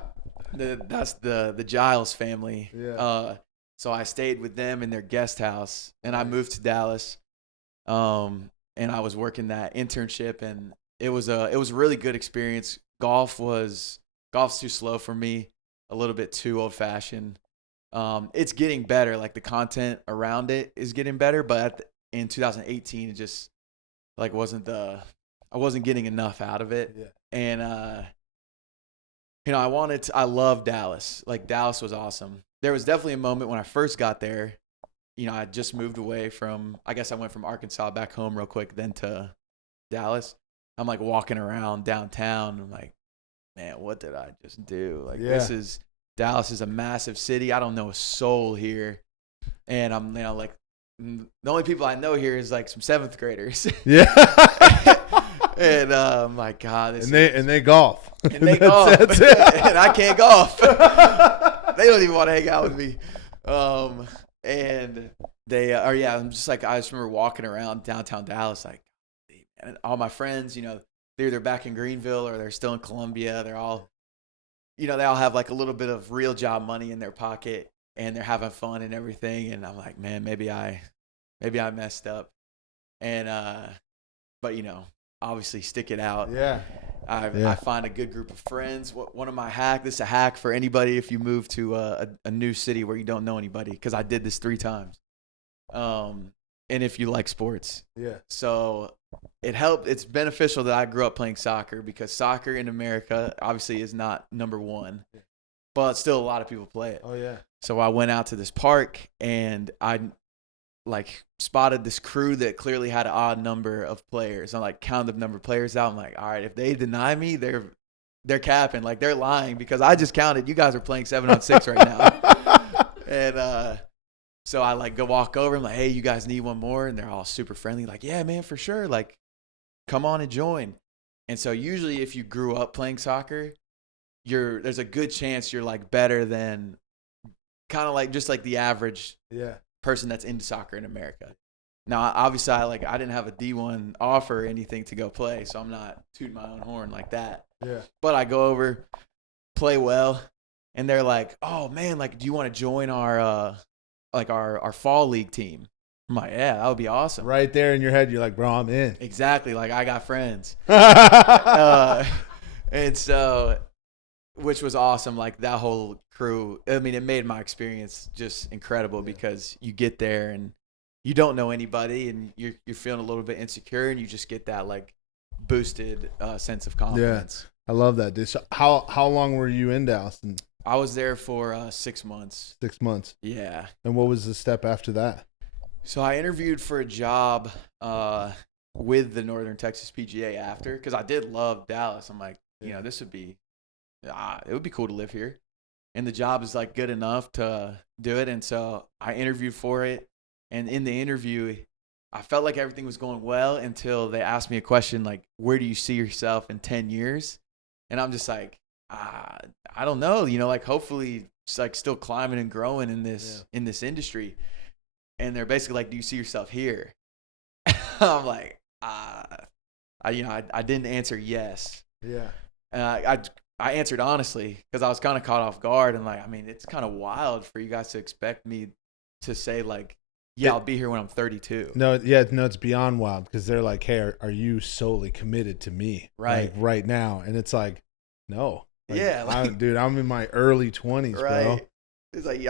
that's the Giles family. Yeah. So I stayed with them in their guest house, and I moved to Dallas. And I was working that internship, and it was a really good experience. Golf's too slow for me, a little bit too old fashioned. It's getting better. Like the content around it is getting better, but in 2018, like I wasn't getting enough out of it. Yeah. And I love Dallas. Like, Dallas was awesome. There was definitely a moment when I first got there. I just moved away from, I guess I went from Arkansas back home real quick, then to Dallas. I'm like walking around downtown. I'm like, man, what did I just do? Like, Dallas is a massive city. I don't know a soul here. And I'm, like, the only people I know here is like some 7th graders. Yeah. And my God. And they golf. And they golf. That's it. And I can't golf. They don't even want to hang out with me. And they I'm just like, I just remember walking around downtown Dallas, like, and all my friends, they're either back in Greenville or they're still in Columbia. They're all, they all have like a little bit of real job money in their pocket, and they're having fun and everything. And I'm like, man, maybe I messed up. And but obviously stick it out. Yeah. I find a good group of friends. One of my this is a hack for anybody if you move to a new city where you don't know anybody, because I did this 3 times. And if you like sports. Yeah. So it helped. It's beneficial that I grew up playing soccer, because soccer in America obviously is not number 1, but still a lot of people play it. Oh yeah. So I went out to this park and I like spotted this crew that clearly had an odd number of players. I like counted the number of players out. I'm like, all right, if they deny me, they're capping. Like, they're lying, because I just counted. You guys are playing 7-on-6 right now. And so I like go walk over. I'm like, hey, you guys need one more? And they're all super friendly. Like, yeah, man, for sure. Like, come on and join. And so usually if you grew up playing soccer, there's a good chance you're like better than kind of like just like the average person that's into soccer in America. Now, obviously, I didn't have a D1 offer or anything to go play, so I'm not tooting my own horn like that. Yeah. But I go over, play well, and they're like, "Oh man, like, do you want to join our fall league team?" I'm like, "Yeah, that would be awesome." Right there in your head, you're like, "Bro, I'm in." Exactly. Like, I got friends. And so, which was awesome. Like, that whole crew, I mean, it made my experience just incredible, because you get there and you don't know anybody, and you're feeling a little bit insecure, and you just get that like boosted sense of confidence. Yeah, I love that, dude. So how long were you in Dallas? I was there for 6 months. 6 months. Yeah. And what was the step after that? So I interviewed for a job with the Northern Texas PGA after, because I did love Dallas. I'm like, this would be, it would be cool to live here. And the job is like good enough to do it. And so I interviewed for it. And in the interview, I felt like everything was going well until they asked me a question like, where do you see yourself in 10 years? And I'm just like, I don't know, like, hopefully it's like still climbing and growing in this industry. And they're basically like, do you see yourself here? I'm like, I didn't answer yes. Yeah. I answered honestly, because I was kind of caught off guard, and like, I mean, it's kind of wild for you guys to expect me to say like, I'll be here when I'm 32. No, it's beyond wild, because they're like, hey, are you solely committed to me? Right. Like, right now. And it's like, no. Like, yeah. Like, dude, I'm in my early 20s, right. bro. It's like,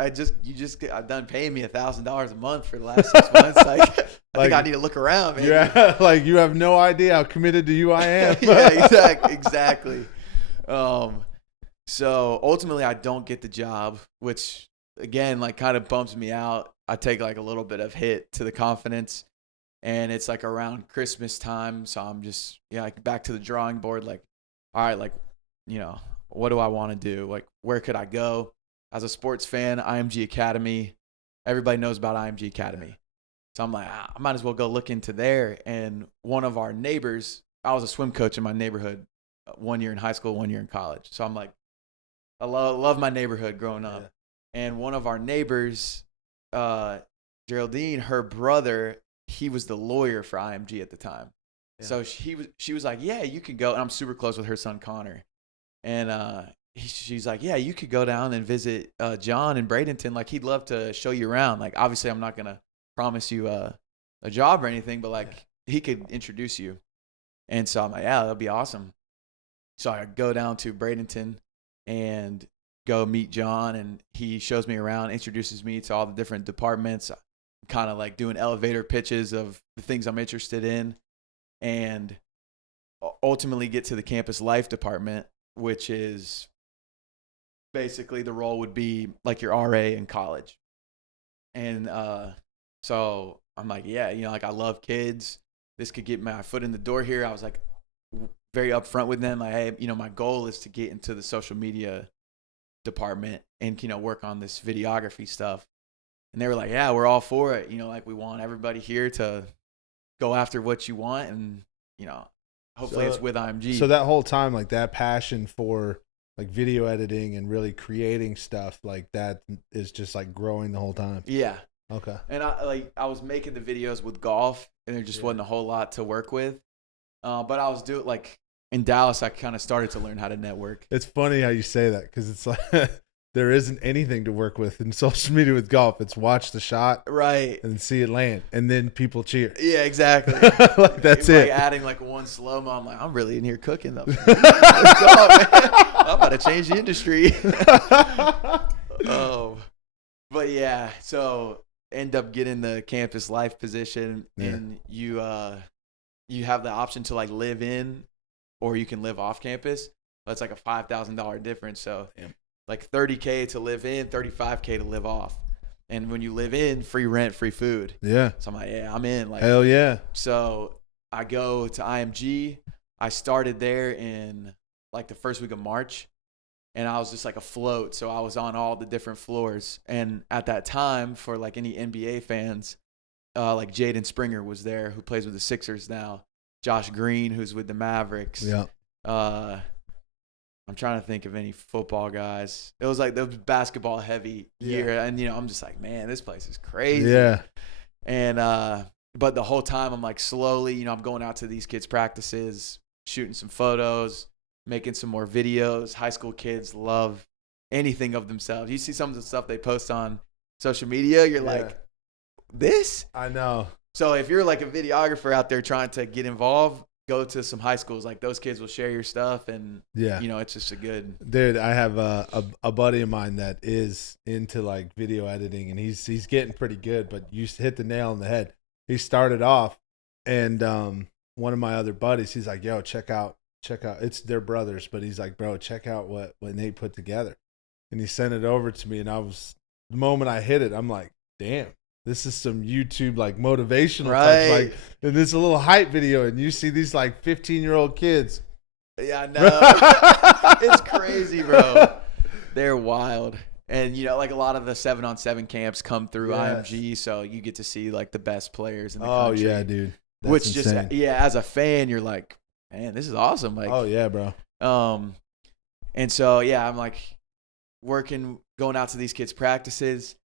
I've done paying me $1,000 a month for the last 6 months. Like, I think I need to look around, man. Yeah. Like, you have no idea how committed to you I am. Yeah, exactly. So ultimately I don't get the job, which again, like, kind of bumps me out. I take like a little bit of hit to the confidence, and it's like around Christmas time. So I'm just, like, back to the drawing board. Like, all right, like, what do I want to do? Like, where could I go? As a sports fan, IMG Academy, everybody knows about IMG Academy. So I'm like, I might as well go look into there. And one of our neighbors, I was a swim coach in my neighborhood 1 year in high school, 1 year in college. So I'm like, I love my neighborhood growing up. Yeah. And one of our neighbors, Geraldine, her brother, he was the lawyer for IMG at the time. Yeah. So she was like, yeah, you could go. And I'm super close with her son, Connor. And she's like, yeah, you could go down and visit John in Bradenton. Like, he'd love to show you around. Like, obviously I'm not going to promise you a job or anything, but like, he could introduce you. And so I'm like, yeah, that'd be awesome. So I go down to Bradenton and go meet John, and he shows me around, introduces me to all the different departments, kind of like doing elevator pitches of the things I'm interested in. and ultimately get to the campus life department, which is basically the role would be like your RA in college. And so I'm like, yeah, like I love kids. This could get my foot in the door here. I was like very upfront with them. Like, hey, my goal is to get into the social media department and, work on this videography stuff. And they were like, yeah, we're all for it. Like we want everybody here to go after what you want. And, hopefully it's with IMG. So that whole time, like that passion for like video editing and really creating stuff like that is just like growing the whole time. Yeah. Okay. And I was making the videos with golf, and there just wasn't a whole lot to work with. But I was doing like in Dallas, I kind of started to learn how to network. It's funny how you say that because it's like there isn't anything to work with in social media with golf. It's watch the shot, right, and see it land, and then people cheer. Yeah, exactly. Like that's it. Like adding like one slow mo. I'm like, I'm really in here cooking though. Let's go, man. I'm about to change the industry. But yeah, so end up getting the campus life position, and you have the option to like live in, or you can live off campus. That's like a $5,000 difference. So like $30K to live in, $35K to live off. And when you live in, free rent, free food. Yeah. So I'm like, yeah, I'm in. Like, hell yeah. So I go to IMG. I started there in like the first week of March, and I was just like afloat. So I was on all the different floors. And at that time, for like any NBA fans, like Jaden Springer was there, who plays with the Sixers now. Josh Green, who's with the Mavericks. Yeah. I'm trying to think of any football guys. It was like the basketball heavy year. And, I'm just like, man, this place is crazy. Yeah. And, but the whole time I'm like slowly, I'm going out to these kids' practices, shooting some photos, making some more videos. High school kids love anything of themselves. You see some of the stuff they post on social media, you're like, this? I know. So if you're like a videographer out there trying to get involved, go to some high schools. Like those kids will share your stuff, and it's just a good. Dude, I have a buddy of mine that is into like video editing, and he's getting pretty good. But you hit the nail on the head. He started off, and one of my other buddies, he's like, "Yo, check out." It's their brothers, but he's like, "Bro, check out what Nate put together," and he sent it over to me, and the moment I hit it, I'm like, "Damn." This is some YouTube like motivational type, like, and this is a little hype video, and you see these like 15-year-old kids. Yeah, I know. It's crazy, bro. They're wild, and like a lot of the 7-on-7 camps come through IMG, so you get to see like the best players in the country. Oh yeah, dude. That's which insane. Just as a fan, you're like, man, this is awesome. Like, oh yeah, bro. And so I'm like working, going out to these kids' practices.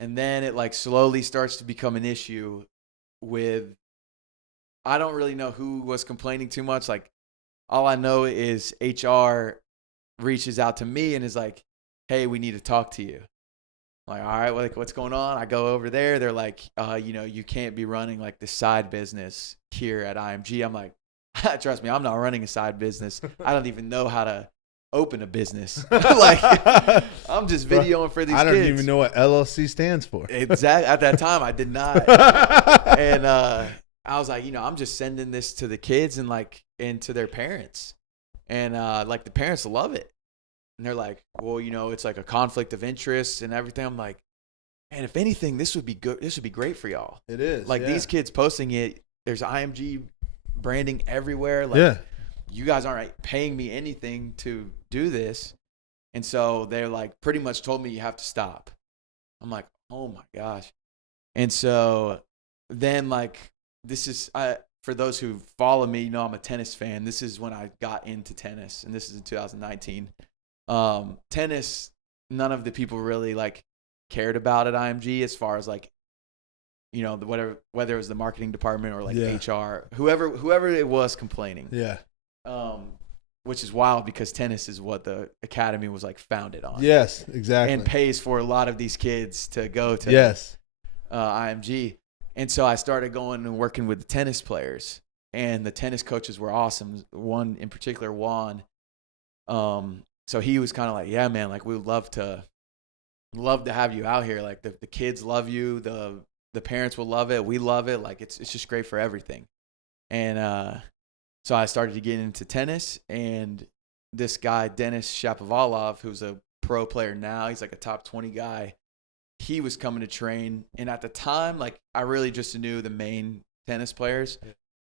And then it like slowly starts to become an issue with, I don't really know who was complaining too much. Like all I know is HR reaches out to me and is like, hey, we need to talk to you. I'm like, all right, like what's going on? I go over there. They're like, you can't be running like this side business here at IMG. I'm like, trust me, I'm not running a side business. I don't even know how to open a business. Like I'm just videoing for these kids. I don't even know what LLC stands for. Exactly. At that time I did not. And I was like, I'm just sending this to the kids and to their parents. And like the parents love it. And they're like, well, it's like a conflict of interest and everything. I'm like, man, if anything, this would be good. This would be great for y'all. It is. Like these kids posting it, there's IMG branding everywhere. Like you guys aren't paying me anything to do this. And so they're like pretty much told me you have to stop. I'm like, oh my gosh. And so then like, this is, for those who follow me, I'm a tennis fan. This is when I got into tennis, and this is in 2019. Tennis, none of the people really like cared about at IMG as far as like, whether it was the marketing department or like HR, whoever it was complaining. Yeah. Which is wild because tennis is what the academy was like founded on. Yes, exactly. And pays for a lot of these kids to go to IMG. And so I started going and working with the tennis players, and the tennis coaches were awesome. One in particular, Juan. So he was kind of like, yeah, man, like we would love to have you out here. Like the kids love you. The parents will love it. We love it. Like it's just great for everything. And so I started to get into tennis, and this guy, Denis Shapovalov, who's a pro player now, he's like a top 20 guy. He was coming to train. And at the time, like, I really just knew the main tennis players,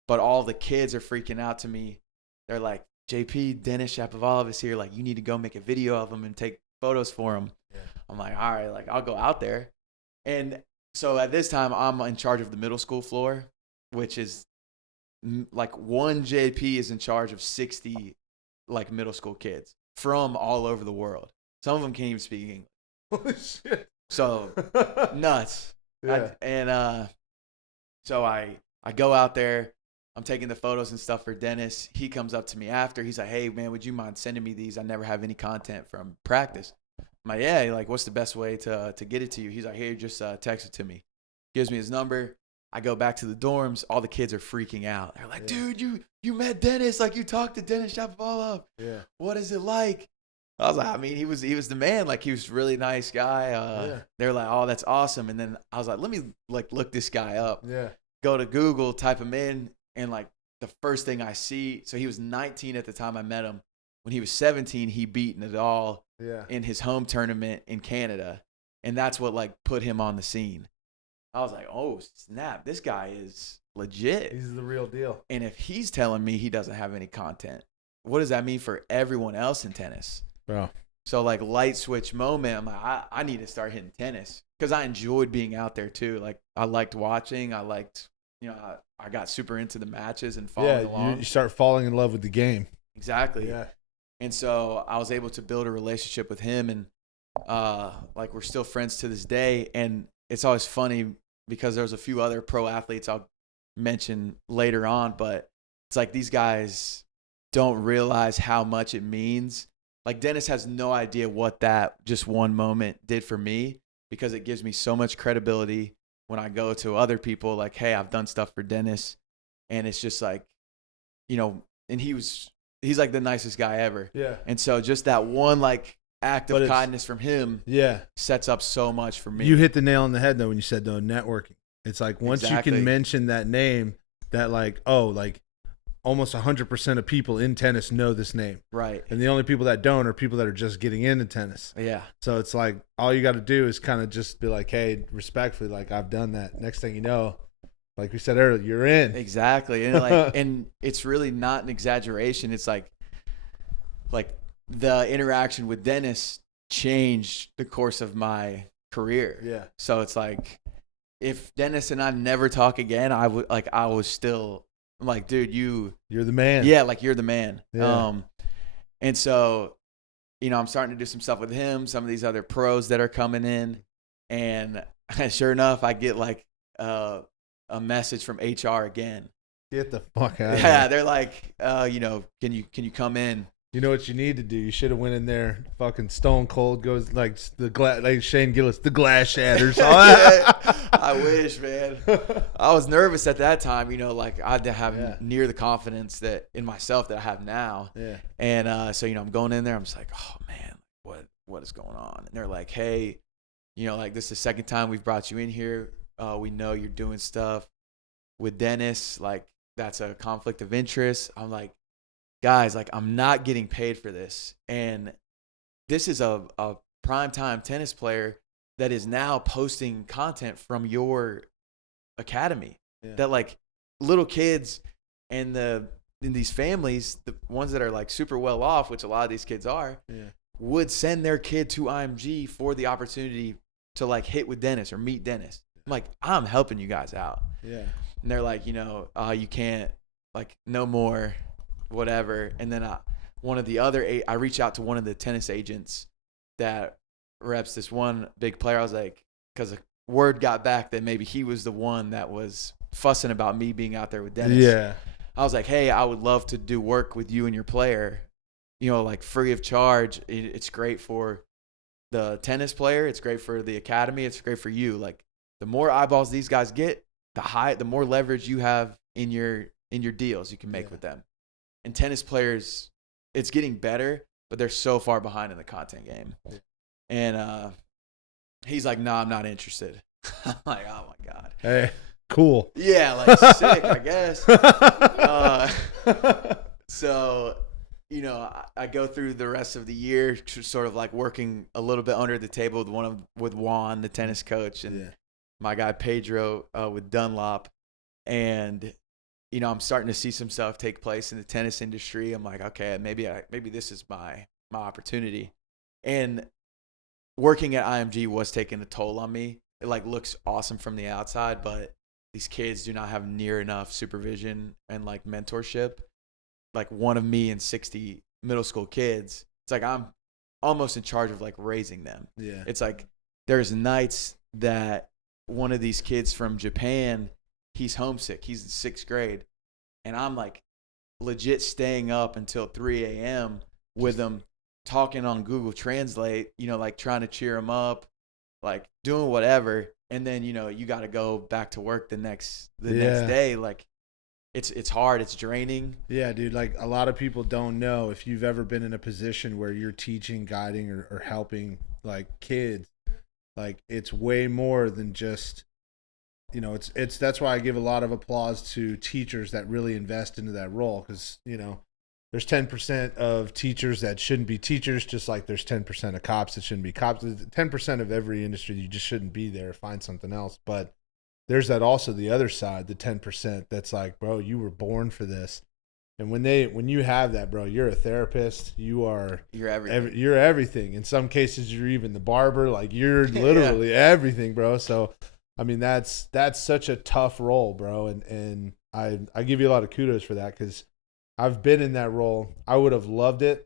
but all the kids are freaking out to me. They're like, JP, Denis Shapovalov is here. Like, you need to go make a video of him and take photos for him. Yeah. I'm like, all right, like, I'll go out there. And so at this time, I'm in charge of the middle school floor, which is like one JP is in charge of 60 like middle school kids from all over the world. Some of them can't even speak English. Holy shit. So nuts. Yeah. So I go out there. I'm taking the photos and stuff for Dennis. He comes up to me after. He's like, hey, man, would you mind sending me these? I never have any content from practice. I'm like, yeah. Like, what's the best way to get it to you? He's like, here, just text it to me. Gives me his number. I go back to the dorms. All the kids are freaking out. They're like, dude, you met Denis. Like, you talked to Denis Shapovalov. Yeah. What is it like? I was like, I mean, he was the man. Like, he was a really nice guy. They're like, oh, that's awesome. And then I was like, let me like look this guy up. Yeah. Go to Google, type him in, and like the first thing I see. So he was 19 at the time I met him. When he was 17, he beat Nadal in his home tournament in Canada, and that's what like put him on the scene. I was like, oh snap, this guy is legit. He's the real deal. And if he's telling me he doesn't have any content, what does that mean for everyone else in tennis? Bro. So like light switch moment, I'm like, I need to start hitting tennis because I enjoyed being out there too. Like I liked watching. I liked, I got super into the matches and following along. You start falling in love with the game. Exactly. Yeah. And so I was able to build a relationship with him, and like we're still friends to this day. And it's always funny because there's a few other pro athletes I'll mention later on, but it's like these guys don't realize how much it means. Like Denis has no idea what that just one moment did for me, because it gives me so much credibility when I go to other people like, hey, I've done stuff for Denis. And it's just like, and he's like the nicest guy ever. Yeah. And so just that one like act of kindness from him sets up so much for me. You hit the nail on the head though when you said though networking. It's like once you can mention that name, that like, oh, like almost 100% of people in tennis know this name. Right. And the only people that don't are people that are just getting into tennis. Yeah. So it's like all you got to do is kind of just be like, hey, respectfully, like I've done that. Next thing you know, like we said earlier, you're in. Exactly. And like, and it's really not an exaggeration. It's like the interaction with Denis changed the course of my career. Yeah. So it's like, if Denis and I never talk again, I was still like, dude, you're the man. Yeah. Like you're the man. Yeah. And so, I'm starting to do some stuff with him, some of these other pros that are coming in, and sure enough, I get like, a message from HR again. Get the fuck out of here. Yeah, they're like, can you come in? You know what you need to do? You should have went in there, fucking stone cold, goes like like Shane Gillis, the glass shatters. I wish, man. I was nervous at that time, like I had to have near the confidence that in myself that I have now. Yeah. And so I'm going in there. I'm just like, oh man, what is going on? And they're like, hey, like this is the second time we've brought you in here. We know you're doing stuff with Denis. Like that's a conflict of interest. I'm like, guys, like I'm not getting paid for this. And this is a primetime tennis player that is now posting content from your academy that like little kids and in these families, the ones that are like super well off, which a lot of these kids are, would send their kid to IMG for the opportunity to like hit with Denis or meet Denis. I'm like, I'm helping you guys out. Yeah. And they're like, you can't, like, no more, whatever. And then I reach out to one of the tennis agents that reps this one big player. I was like, because a word got back that maybe he was the one that was fussing about me being out there with Denis. Yeah. I was like, hey, I would love to do work with you and your player, like free of charge. It's great for the tennis player. It's great for the academy. It's great for you. Like, the more eyeballs these guys get, the more leverage you have in your deals you can make with them. And tennis players, it's getting better, but they're so far behind in the content game. And he's like, no, I'm not interested. I'm like, oh my God. Hey, cool. Yeah, like sick, I guess. So, you know, I go through the rest of the year sort of like working a little bit under the table with Juan, the tennis coach, and my guy Pedro with Dunlop. And, you know, I'm starting to see some stuff take place in the tennis industry. I'm like, okay, maybe this is my opportunity. And working at IMG was taking a toll on me. It like looks awesome from the outside, but these kids do not have near enough supervision and like mentorship. Like one of me and 60 middle school kids, it's like I'm almost in charge of like raising them. Yeah. It's like there's nights that one of these kids from Japan, he's homesick. He's in 6th grade. And I'm like legit staying up until 3 a.m. with him, talking on Google Translate, you know, like trying to cheer him up, like doing whatever. And then, you know, you got to go back to work the next day. Like it's hard. It's draining. Yeah, dude. Like a lot of people don't know, if you've ever been in a position where you're teaching, guiding, or helping like kids, like it's way more than just, you know, it's that's why I give a lot of applause to teachers that really invest into that role. Cause you know, there's 10% of teachers that shouldn't be teachers, just like there's 10% of cops that shouldn't be cops. 10% of every industry, you just shouldn't be there. Find something else. But there's that also the other side, the 10% that's like, bro, you were born for this. And when you have that, bro, you're a therapist. You're everything. You're everything. In some cases, you're even the barber. Like you're literally everything, bro. So, I mean, that's such a tough role, bro. And I give you a lot of kudos for that, because I've been in that role. I would have loved it.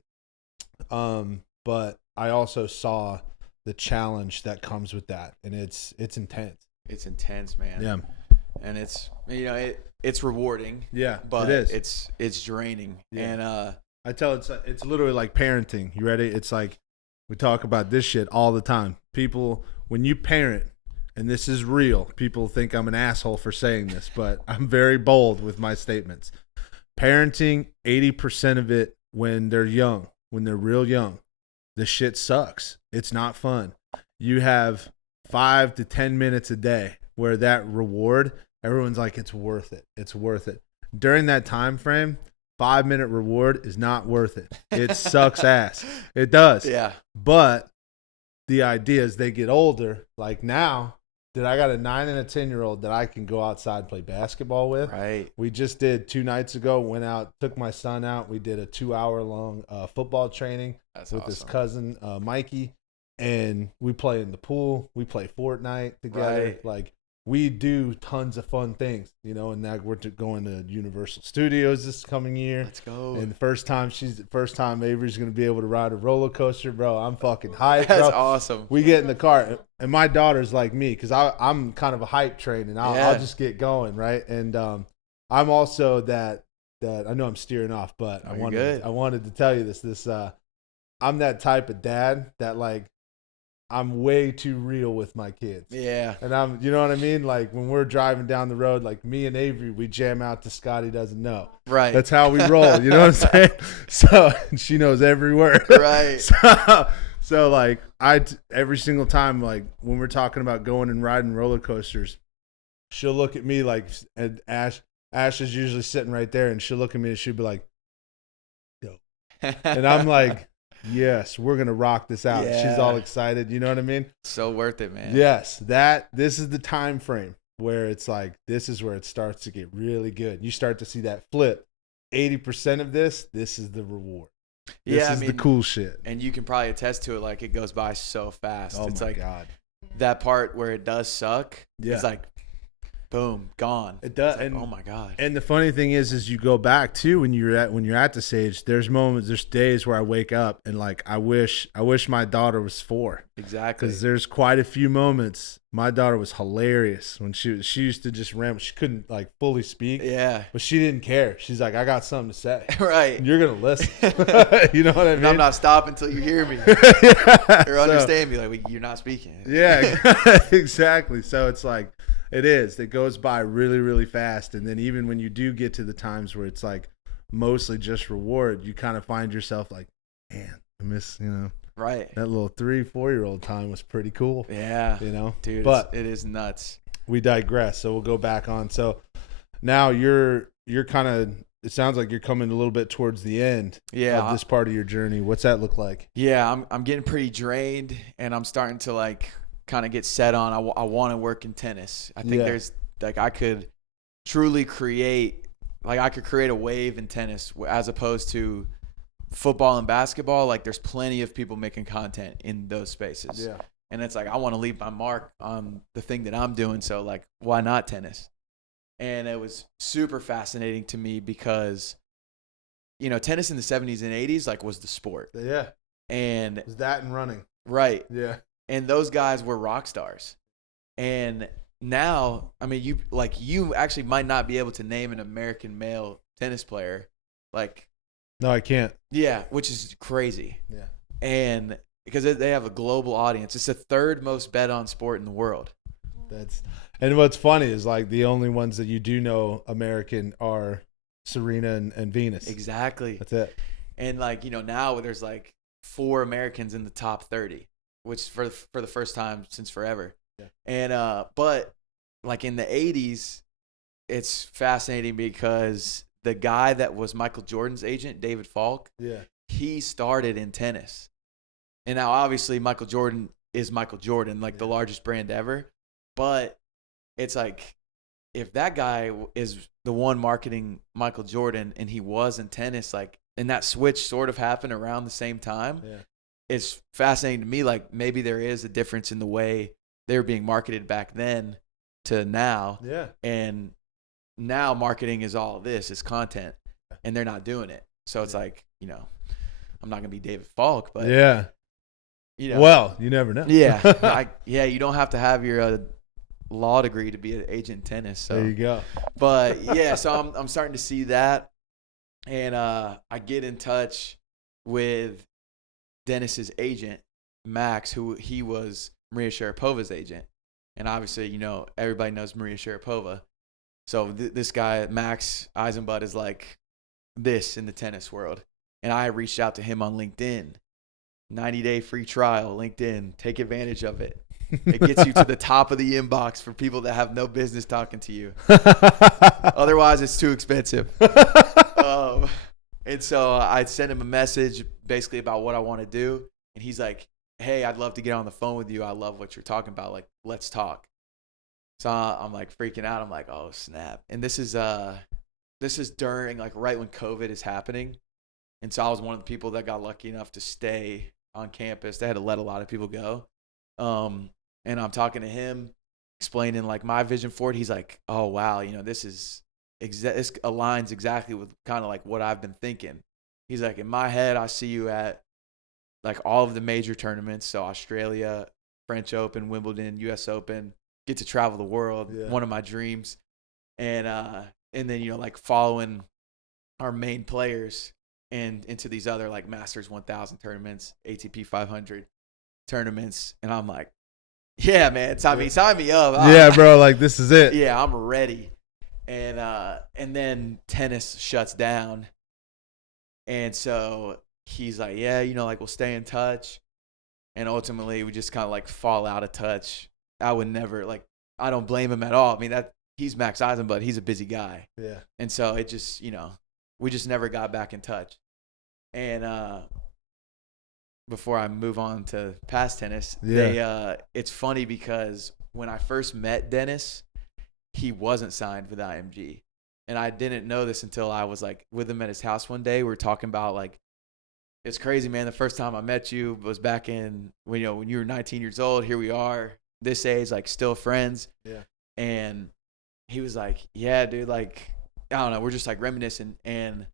But I also saw the challenge that comes with that. And it's intense. It's intense, man. Yeah. And it's, you know, it's rewarding. Yeah, but it is. It's draining. Yeah. And I tell it's literally like parenting. You ready? It's like we talk about this shit all the time. People, when you parent, and this is real, people think I'm an asshole for saying this, but I'm very bold with my statements. Parenting, 80% of it when they're young, when they're real young, the shit sucks. It's not fun. You have 5 to 10 minutes a day where that reward, everyone's like, it's worth it. It's worth it. During that time frame, 5-minute reward is not worth it. It sucks ass. It does. Yeah. But the idea is they get older. Like now, dude, I got a 9 and a 10-year-old that I can go outside and play basketball with. Right. We just did 2 nights ago, went out, took my son out. We did a 2-hour-long football training with his cousin, Mikey. And we play in the pool. We play Fortnite together. Right. Like, we do tons of fun things, you know, and now we're going to Universal Studios this coming year. Let's go. And the first time Avery's going to be able to ride a roller coaster, bro. I'm fucking hyped, That's bro. awesome. We get in the car, and my daughter's like me, because I'm kind of a hype train, and I'll just get going, right? And I'm also that I know I'm steering off, but I wanted to tell you this. I'm that type of dad that, like, I'm way too real with my kids. Yeah. And you know what I mean? Like when we're driving down the road, like me and Avery, we jam out to Scotty Doesn't Know. Right. That's how we roll. You know what I'm saying? So she knows every word. Right. So like every single time, like when we're talking about going and riding roller coasters, she'll look at me like, and Ash is usually sitting right there, and she'll look at me and she'll be like, yo. And I'm like, yes, we're going to rock this out. Yeah. She's all excited. You know what I mean? So worth it, man. Yes. This is the time frame where it's like, this is where it starts to get really good. You start to see that flip. 80% of this is the reward. This is the cool shit. And you can probably attest to it. Like, it goes by so fast. Oh, it's my like God. That part where it does suck. Yeah. It's like, boom, gone. It does. Like, oh my God. And the funny thing is you go back too when you're at this age. There's days where I wake up and like I wish my daughter was 4. Exactly. Because there's quite a few moments. My daughter was hilarious when she used to just ramble. She couldn't like fully speak. Yeah. But she didn't care. She's like, I got something to say. Right. And you're gonna listen. You know what I mean? And I'm not stopping until you hear me. Yeah. Or understand me. Like, you're not speaking. Yeah. Exactly. So it's like. It goes by really, really fast. And then even when you do get to the times where it's like mostly just reward, you kind of find yourself like, man, I miss, you know, right. That little 3-4-year-old time was pretty cool. Yeah. You know, dude, but it is nuts. we digress. So we'll go back on. So now you're kind of, it sounds like you're coming a little bit towards the end of this part of your journey. What's that look like? Yeah, I'm getting pretty drained, and I'm starting to like kind of get set on. I want to work in tennis. I think there's like I could truly create a wave in tennis as opposed to football and basketball. Like there's plenty of people making content in those spaces. Yeah. And it's like I want to leave my mark on the thing that I'm doing. So like, why not tennis? And it was super fascinating to me because, you know, tennis in the 70s and 80s like was the sport. Yeah. And it was that and running. Right. Yeah. And those guys were rock stars. And now, I mean, you actually might not be able to name an American male tennis player. Like, no, I can't. Yeah, which is crazy. Yeah. And because they have a global audience. It's the third most bet on sport in the world. And what's funny is like the only ones that you do know American are Serena and Venus. Exactly. That's it. And like, you know, now there's like 4 Americans in the top 30, which for the first time since forever. Yeah. And but like in the 80s, it's fascinating because the guy that was Michael Jordan's agent, David Falk, he started in tennis. And now obviously Michael Jordan is Michael Jordan, like the largest brand ever. But it's like, if that guy is the one marketing Michael Jordan and he was in tennis, like, and that switch sort of happened around the same time, it's fascinating to me. Like, maybe there is a difference in the way they were being marketed back then to now. Yeah. And now marketing is all this, is content, and they're not doing it. So it's like, you know, I'm not going to be David Falk, but. Yeah. You know, well, you never know. Yeah. You don't have to have your law degree to be an agent in tennis. So. There you go. But yeah, so I'm starting to see that, and I get in touch with Dennis's agent, Max, who he was Maria Sharapova's agent, and obviously, you know, everybody knows Maria Sharapova. So this guy Max Eisenbud is like this in the tennis world, and I reached out to him on LinkedIn. 90-day free trial, LinkedIn. Take advantage of it. It gets you to the top of the inbox for people that have no business talking to you. Otherwise, it's too expensive. And so I sent him a message basically about what I want to do. And he's like, hey, I'd love to get on the phone with you. I love what you're talking about. Like, let's talk. So I'm like freaking out. I'm like, oh, snap. And this is during, like, right when COVID is happening. And so I was one of the people that got lucky enough to stay on campus. They had to let a lot of people go. And I'm talking to him, explaining like my vision for it. He's like, oh, wow, you know, this aligns exactly with kind of like what I've been thinking. He's like, in my head, I see you at like all of the major tournaments. So Australia, French Open, Wimbledon, US Open, get to travel the world. Yeah. One of my dreams. And then, you know, like following our main players and into these other like Masters 1000 tournaments, ATP 500 tournaments. And I'm like, yeah, man, sign me up. Yeah, bro, like this is it. Yeah, I'm ready. And then tennis shuts down. And so he's like, yeah, you know, like we'll stay in touch. And ultimately we just kind of like fall out of touch. I would never, like, I don't blame him at all. I mean, he's Max Eisenbud. He's a busy guy. Yeah. And so it just, you know, we just never got back in touch. And before I move on to past tennis, it's funny because when I first met Dennis, he wasn't signed with IMG. And I didn't know this until I was like with him at his house one day. We were talking about like, it's crazy, man. The first time I met you was back in when you were 19 years old. Here we are, this age, like still friends. Yeah. And he was like, yeah, dude, like, I don't know. We're just like reminiscing. And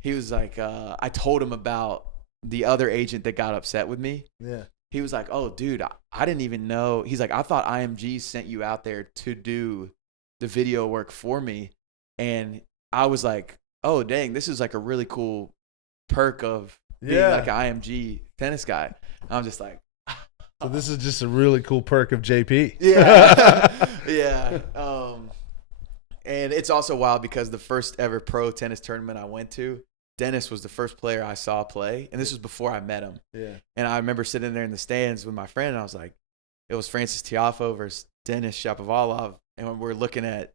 he was like, I told him about the other agent that got upset with me. Yeah. He was like, oh, dude, I didn't even know. He's like, I thought IMG sent you out there to do the video work for me. And I was like, oh, dang, this is like a really cool perk of being like an IMG tennis guy. And I'm just like. So this is just a really cool perk of JP. Yeah. Yeah. And it's also wild because the first ever pro tennis tournament I went to, Dennis was the first player I saw play, and this was before I met him. Yeah. And I remember sitting there in the stands with my friend, and I was like, it was Francis Tiafoe versus Denis Shapovalov, and when we're looking at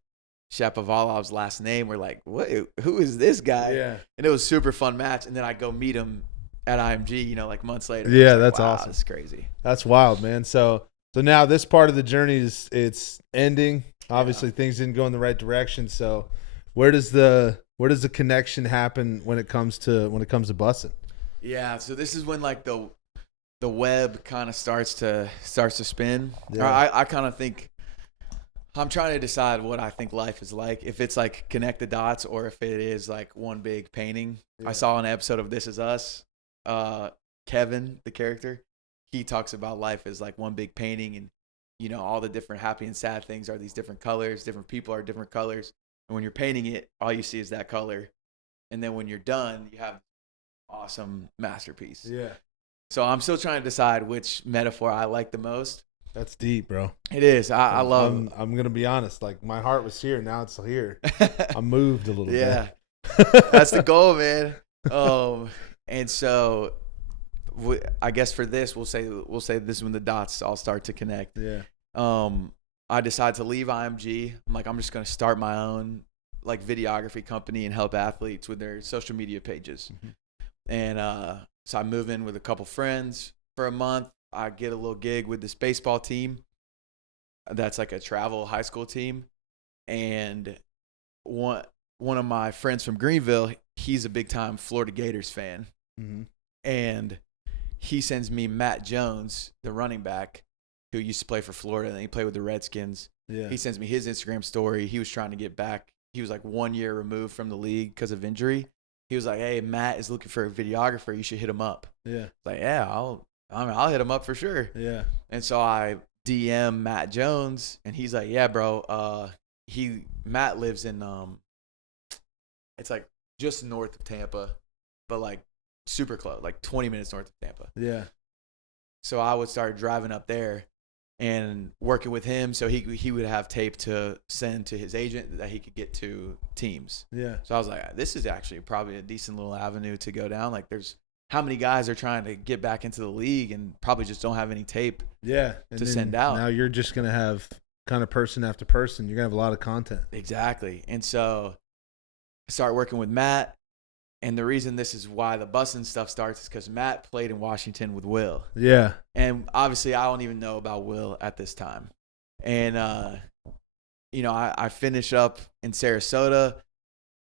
Shapovalov's last name, we're like, what? Who is this guy? Yeah. And it was a super fun match. And then I go meet him at IMG, you know, like months later. Yeah, like, that's wow, awesome. That's crazy. That's wild, man. So now this part of the journey it's ending. Obviously, things didn't go in the right direction. So where does the connection happen when it comes to Bussin? Yeah. So this is when like the web kind of starts to spin. Yeah. I kind of think I'm trying to decide what I think life is like. If it's like connect the dots, or if it is like one big painting. Yeah. I saw an episode of This Is Us. Kevin, the character, he talks about life as like one big painting, and you know, all the different happy and sad things are these different colors. Different people are different colors, and when you're painting it, all you see is that color. And then when you're done, you have awesome masterpiece. Yeah. So I'm still trying to decide which metaphor I like the most. That's deep, bro. It is. I love. I'm gonna be honest. Like my heart was here, now it's here. I moved a little bit. Yeah, that's the goal, man. And so, I guess for this, we'll say this is when the dots all start to connect. Yeah. I decided to leave IMG. I'm like, I'm just gonna start my own like videography company and help athletes with their social media pages. Mm-hmm. And so I move in with a couple friends for a month. I get a little gig with this baseball team. That's like a travel high school team. And one of my friends from Greenville, he's a big time Florida Gators fan. Mm-hmm. And he sends me Matt Jones, the running back, who used to play for Florida, and he played with the Redskins. Yeah. He sends me his Instagram story. He was trying to get back. He was like 1 year removed from the league because of injury. He was like, hey, Matt is looking for a videographer. You should hit him up. Yeah. Like, yeah, I'll hit him up for sure. Yeah. And so I DM Matt Jones, and he's like, yeah, bro. Matt lives in it's like just north of Tampa, but like super close, like 20 minutes north of Tampa. Yeah. So I would start driving up there and working with him, so he would have tape to send to his agent that he could get to teams. Yeah. So I was like, this is actually probably a decent little avenue to go down. Like, there's how many guys are trying to get back into the league and probably just don't have any tape to send out. Now you're just going to have kind of person after person. You're going to have a lot of content. Exactly. And so I started working with Matt. And the reason this is why the Bussin stuff starts is because Matt played in Washington with Will. Yeah. And obviously I don't even know about Will at this time. And, you know, I finish up in Sarasota,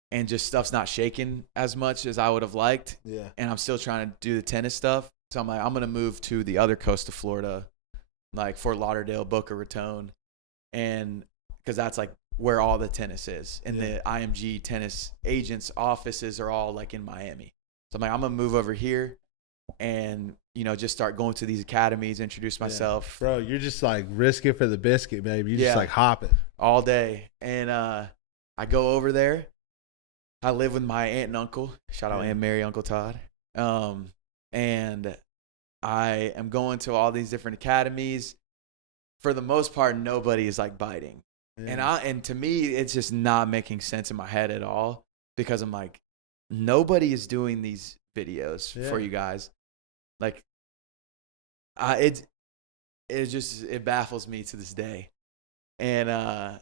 and just stuff's not shaking as much as I would have liked. Yeah. And I'm still trying to do the tennis stuff. So I'm like, I'm going to move to the other coast of Florida, like Fort Lauderdale, Boca Raton. And because that's like where all the tennis is. And the IMG tennis agents' offices are all like in Miami. So I'm like, I'm going to move over here and, you know, just start going to these academies, introduce myself. Bro, you're just like risk it for the biscuit, baby. You just like hop it. All day. And I go over there. I live with my aunt and uncle. Shout out Aunt Mary, Uncle Todd. And I am going to all these different academies. For the most part, nobody is like biting. Yeah. And to me, it's just not making sense in my head at all, because I'm like, nobody is doing these videos for you guys. Like, it baffles me to this day. And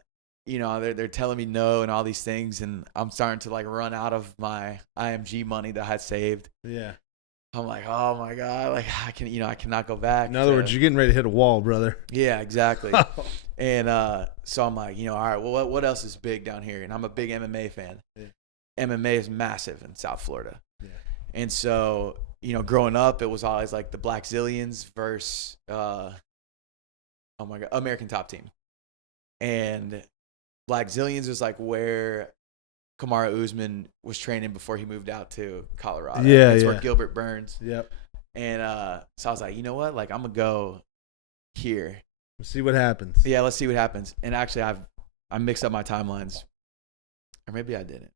you know, they're telling me no and all these things, and I'm starting to like run out of my IMG money that I had saved. Yeah. I'm like, oh my God, like I cannot go back. In other words, you're getting ready to hit a wall, brother. Yeah, exactly. And so I'm like, you know, all right, well, what else is big down here? And I'm a big MMA fan. Yeah. MMA is massive in South Florida. Yeah. And so, you know, growing up, it was always like the Black Zillions versus, oh my God, American Top Team. And Black Zillions was like where Kamaru Usman was training before he moved out to Colorado. Yeah, That's where Gilbert Burns. Yep. And so I was like, you know what? Like, I'm going to go here. Let's see what happens. Yeah, let's see what happens. And actually, I mixed up my timelines. Or maybe I didn't.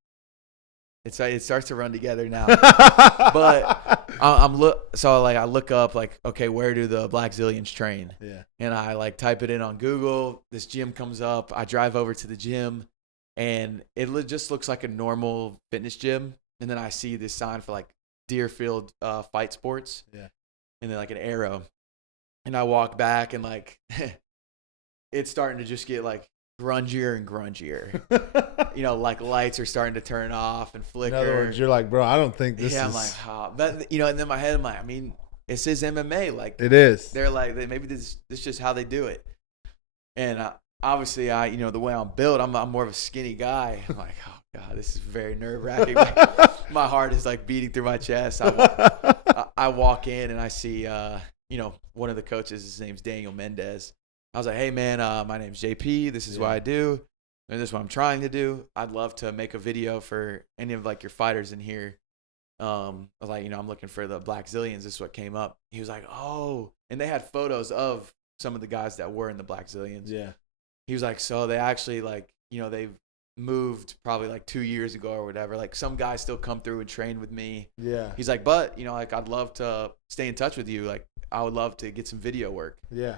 It starts to run together now. But I look up, like, okay, where do the Black Zillions train? Yeah. And I, like, type it in on Google. This gym comes up. I drive over to the gym. And it just looks like a normal fitness gym. And then I see this sign for like Deerfield Fight Sports. Yeah. And then like an arrow. And I walk back and like it's starting to just get like grungier and grungier. You know, like lights are starting to turn off and flicker. In other words, you're like, bro, I don't think this is. I'm like, oh. But, you know, and then in my head, I'm like, I mean, this is MMA. Like, it is. They're like, maybe this is just how they do it. And obviously, you know, the way I'm built, I'm more of a skinny guy. I'm like, oh God, this is very nerve wracking. My heart is like beating through my chest. I walk in and I see, you know, one of the coaches. His name's Daniel Mendez. I was like, hey man, my name's JP. This is what I do, and this is what I'm trying to do. I'd love to make a video for any of like your fighters in here. I was like, you know, I'm looking for the Black Zillions. This is what came up. He was like, oh, and they had photos of some of the guys that were in the Black Zillions. Yeah. He was like, so they actually like, you know, they've moved probably like 2 years ago or whatever. Like some guys still come through and train with me. Yeah. He's like, but you know, like I'd love to stay in touch with you. Like I would love to get some video work. Yeah.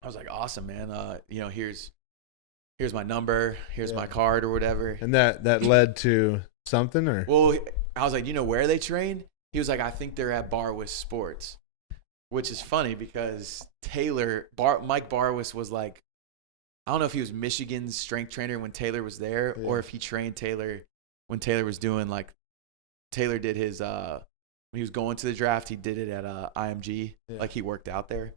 I was like, awesome, man. You know, here's my number, here's my card or whatever. And that led to something, or? Well, I was like, you know where they train? He was like, I think they're at Barwis Sports, which is funny because Mike Barwis was like, I don't know if he was Michigan's strength trainer when Taylor was there, or if he trained Taylor when Taylor was doing like, Taylor did his, when he was going to the draft, he did it at IMG. Like he worked out there.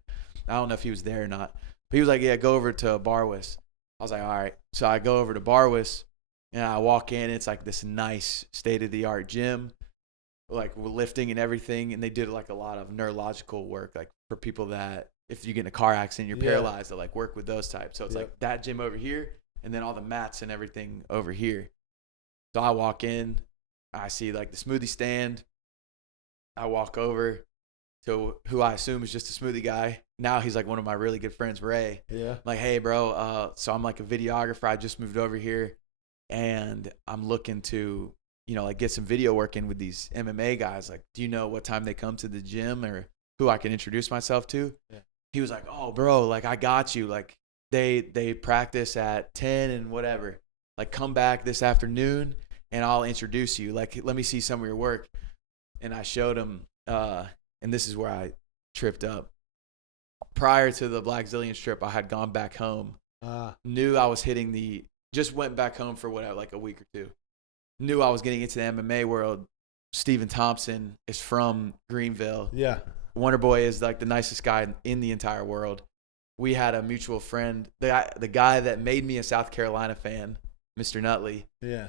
I don't know if he was there or not, but he was like, yeah, go over to Barwis. I was like, all right. So I go over to Barwis and I walk in. It's like this nice state-of-the-art gym, like lifting and everything. And they did like a lot of neurological work, like for people that if you get in a car accident, you're paralyzed, to like work with those types. So it's like that gym over here and then all the mats and everything over here. So I walk in, I see like the smoothie stand. I walk over to who I assume is just a smoothie guy. Now he's like one of my really good friends, Ray. Yeah. I'm like, hey, bro. So I'm like a videographer. I just moved over here, and I'm looking to, you know, like get some video work in with these MMA guys. Like, do you know what time they come to the gym or who I can introduce myself to? Yeah. He was like, oh, bro, like I got you. Like they practice at 10 and whatever. Like come back this afternoon, and I'll introduce you. Like let me see some of your work. And I showed him. And this is where I tripped up. Prior to the Black Zillions trip, I had gone back home. Knew I was just went back home for whatever, like a week or two. Knew I was getting into the MMA world. Stephen Thompson is from Greenville. Yeah. Wonderboy is like the nicest guy in the entire world. We had a mutual friend, the guy that made me a South Carolina fan, Mr. Nutley. Yeah.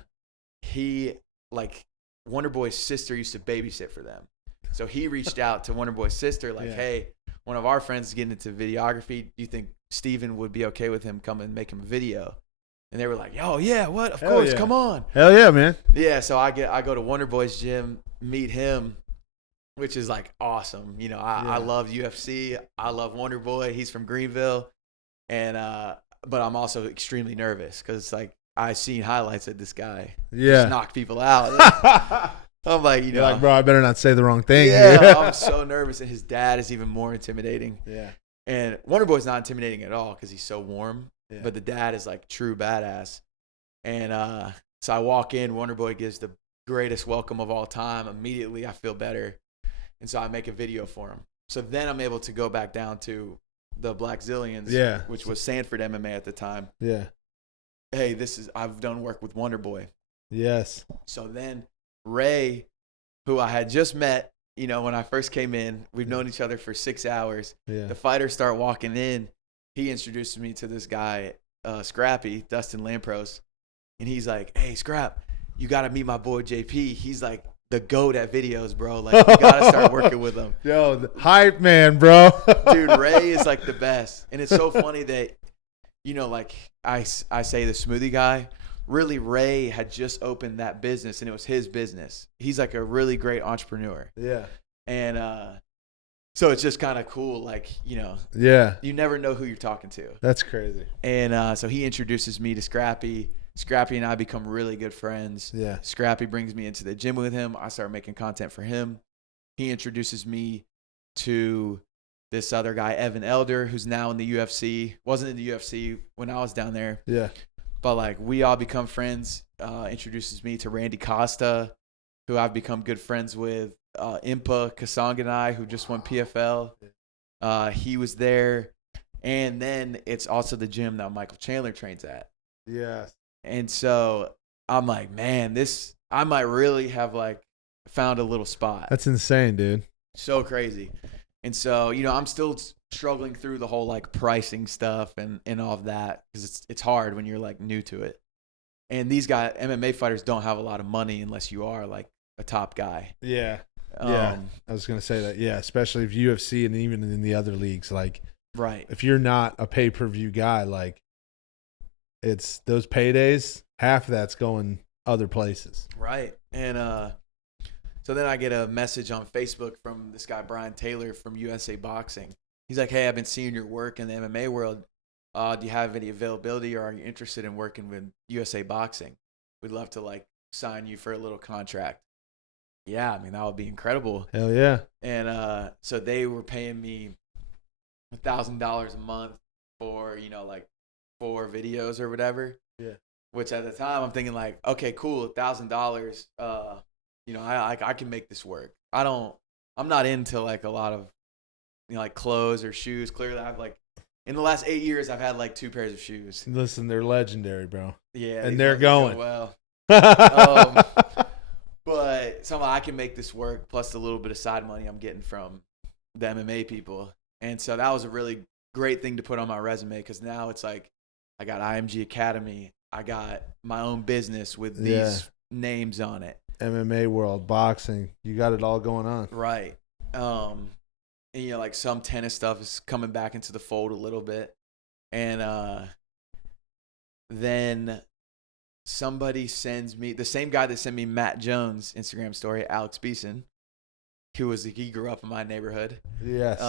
He, like, Wonderboy's sister used to babysit for them. So he reached out to Wonderboy's sister, like, hey, one of our friends is getting into videography. Do you think Steven would be okay with him coming and make him a video? And they were like, oh, yeah, what? Of course, come on. Hell yeah, man. Yeah, so I go to Wonderboy's gym, meet him, which is, like, awesome. You know, I love UFC. I love Wonderboy. He's from Greenville. And but I'm also extremely nervous because, like, I seen highlights of this guy just knock people out. I'm like, You're like, bro, I better not say the wrong thing. Yeah, I'm so nervous. And his dad is even more intimidating. Yeah. And Wonderboy's not intimidating at all because he's so warm. Yeah. But the dad is like true badass. And so I walk in, Wonderboy gives the greatest welcome of all time. Immediately I feel better. And so I make a video for him. So then I'm able to go back down to the Black Zillions, which was Sanford MMA at the time. Yeah. Hey, I've done work with Wonderboy. Yes. So then Ray, who I had just met, you know, when I first came in, we've known each other for 6 hours. Yeah. The fighters start walking in. He introduced me to this guy, Scrappy, Dustin Lampros. And he's like, hey, Scrap, you got to meet my boy JP. He's like the GOAT at videos, bro. Like, you got to start working with him. Yo, the hype man, bro. Dude, Ray is like the best. And it's so funny that, you know, like I say the smoothie guy. Really, Ray had just opened that business, and it was his business. He's like a really great entrepreneur. Yeah. And so it's just kind of cool, like, you know. Yeah. You never know who you're talking to. That's crazy. And so he introduces me to Scrappy. Scrappy and I become really good friends. Yeah. Scrappy brings me into the gym with him. I start making content for him. He introduces me to this other guy, Evan Elder, who's now in the UFC. Wasn't in the UFC when I was down there. Yeah. But, like, we all become friends. Introduces me to Randy Costa, who I've become good friends with. Impa Kasanganai, who just won PFL. He was there. And then it's also the gym that Michael Chandler trains at. Yes. And so I'm like, man, I might really have like found a little spot. That's insane, dude. So crazy. And so, I'm still struggling through the whole like pricing stuff and all of that, because it's hard when you're like new to it. And these MMA fighters don't have a lot of money unless you are like a top guy. Yeah. I was going to say that. Yeah. Especially if UFC and even in the other leagues, like, right. If you're not a pay-per-view guy, like, it's those paydays, half of that's going other places. Right. And so then I get a message on Facebook from this guy, Brian Taylor from USA Boxing. He's like, hey, I've been seeing your work in the MMA world. Do you have any availability, or are you interested in working with USA Boxing? We'd love to like sign you for a little contract. Yeah, I mean, that would be incredible. Hell yeah. And so they were paying me $1,000 a month for, like 4 videos or whatever. Yeah. Which at the time I'm thinking like, okay, cool, $1,000. I can make this work. I'm not into like a lot of, like clothes or shoes. Clearly, I've like, in the last 8 years, I've had like 2 pairs of shoes. Listen, they're legendary, bro. Yeah. And they're going. Well. But somehow I can make this work, plus a little bit of side money I'm getting from the MMA people. And so that was a really great thing to put on my resume, because now it's like I got IMG Academy. I got my own business with these names on it. MMA world, boxing. You got it all going on. Right. And, like some tennis stuff is coming back into the fold a little bit. And then somebody sends me, the same guy that sent me Matt Jones' Instagram story, Alex Bussin, he grew up in my neighborhood. Yes.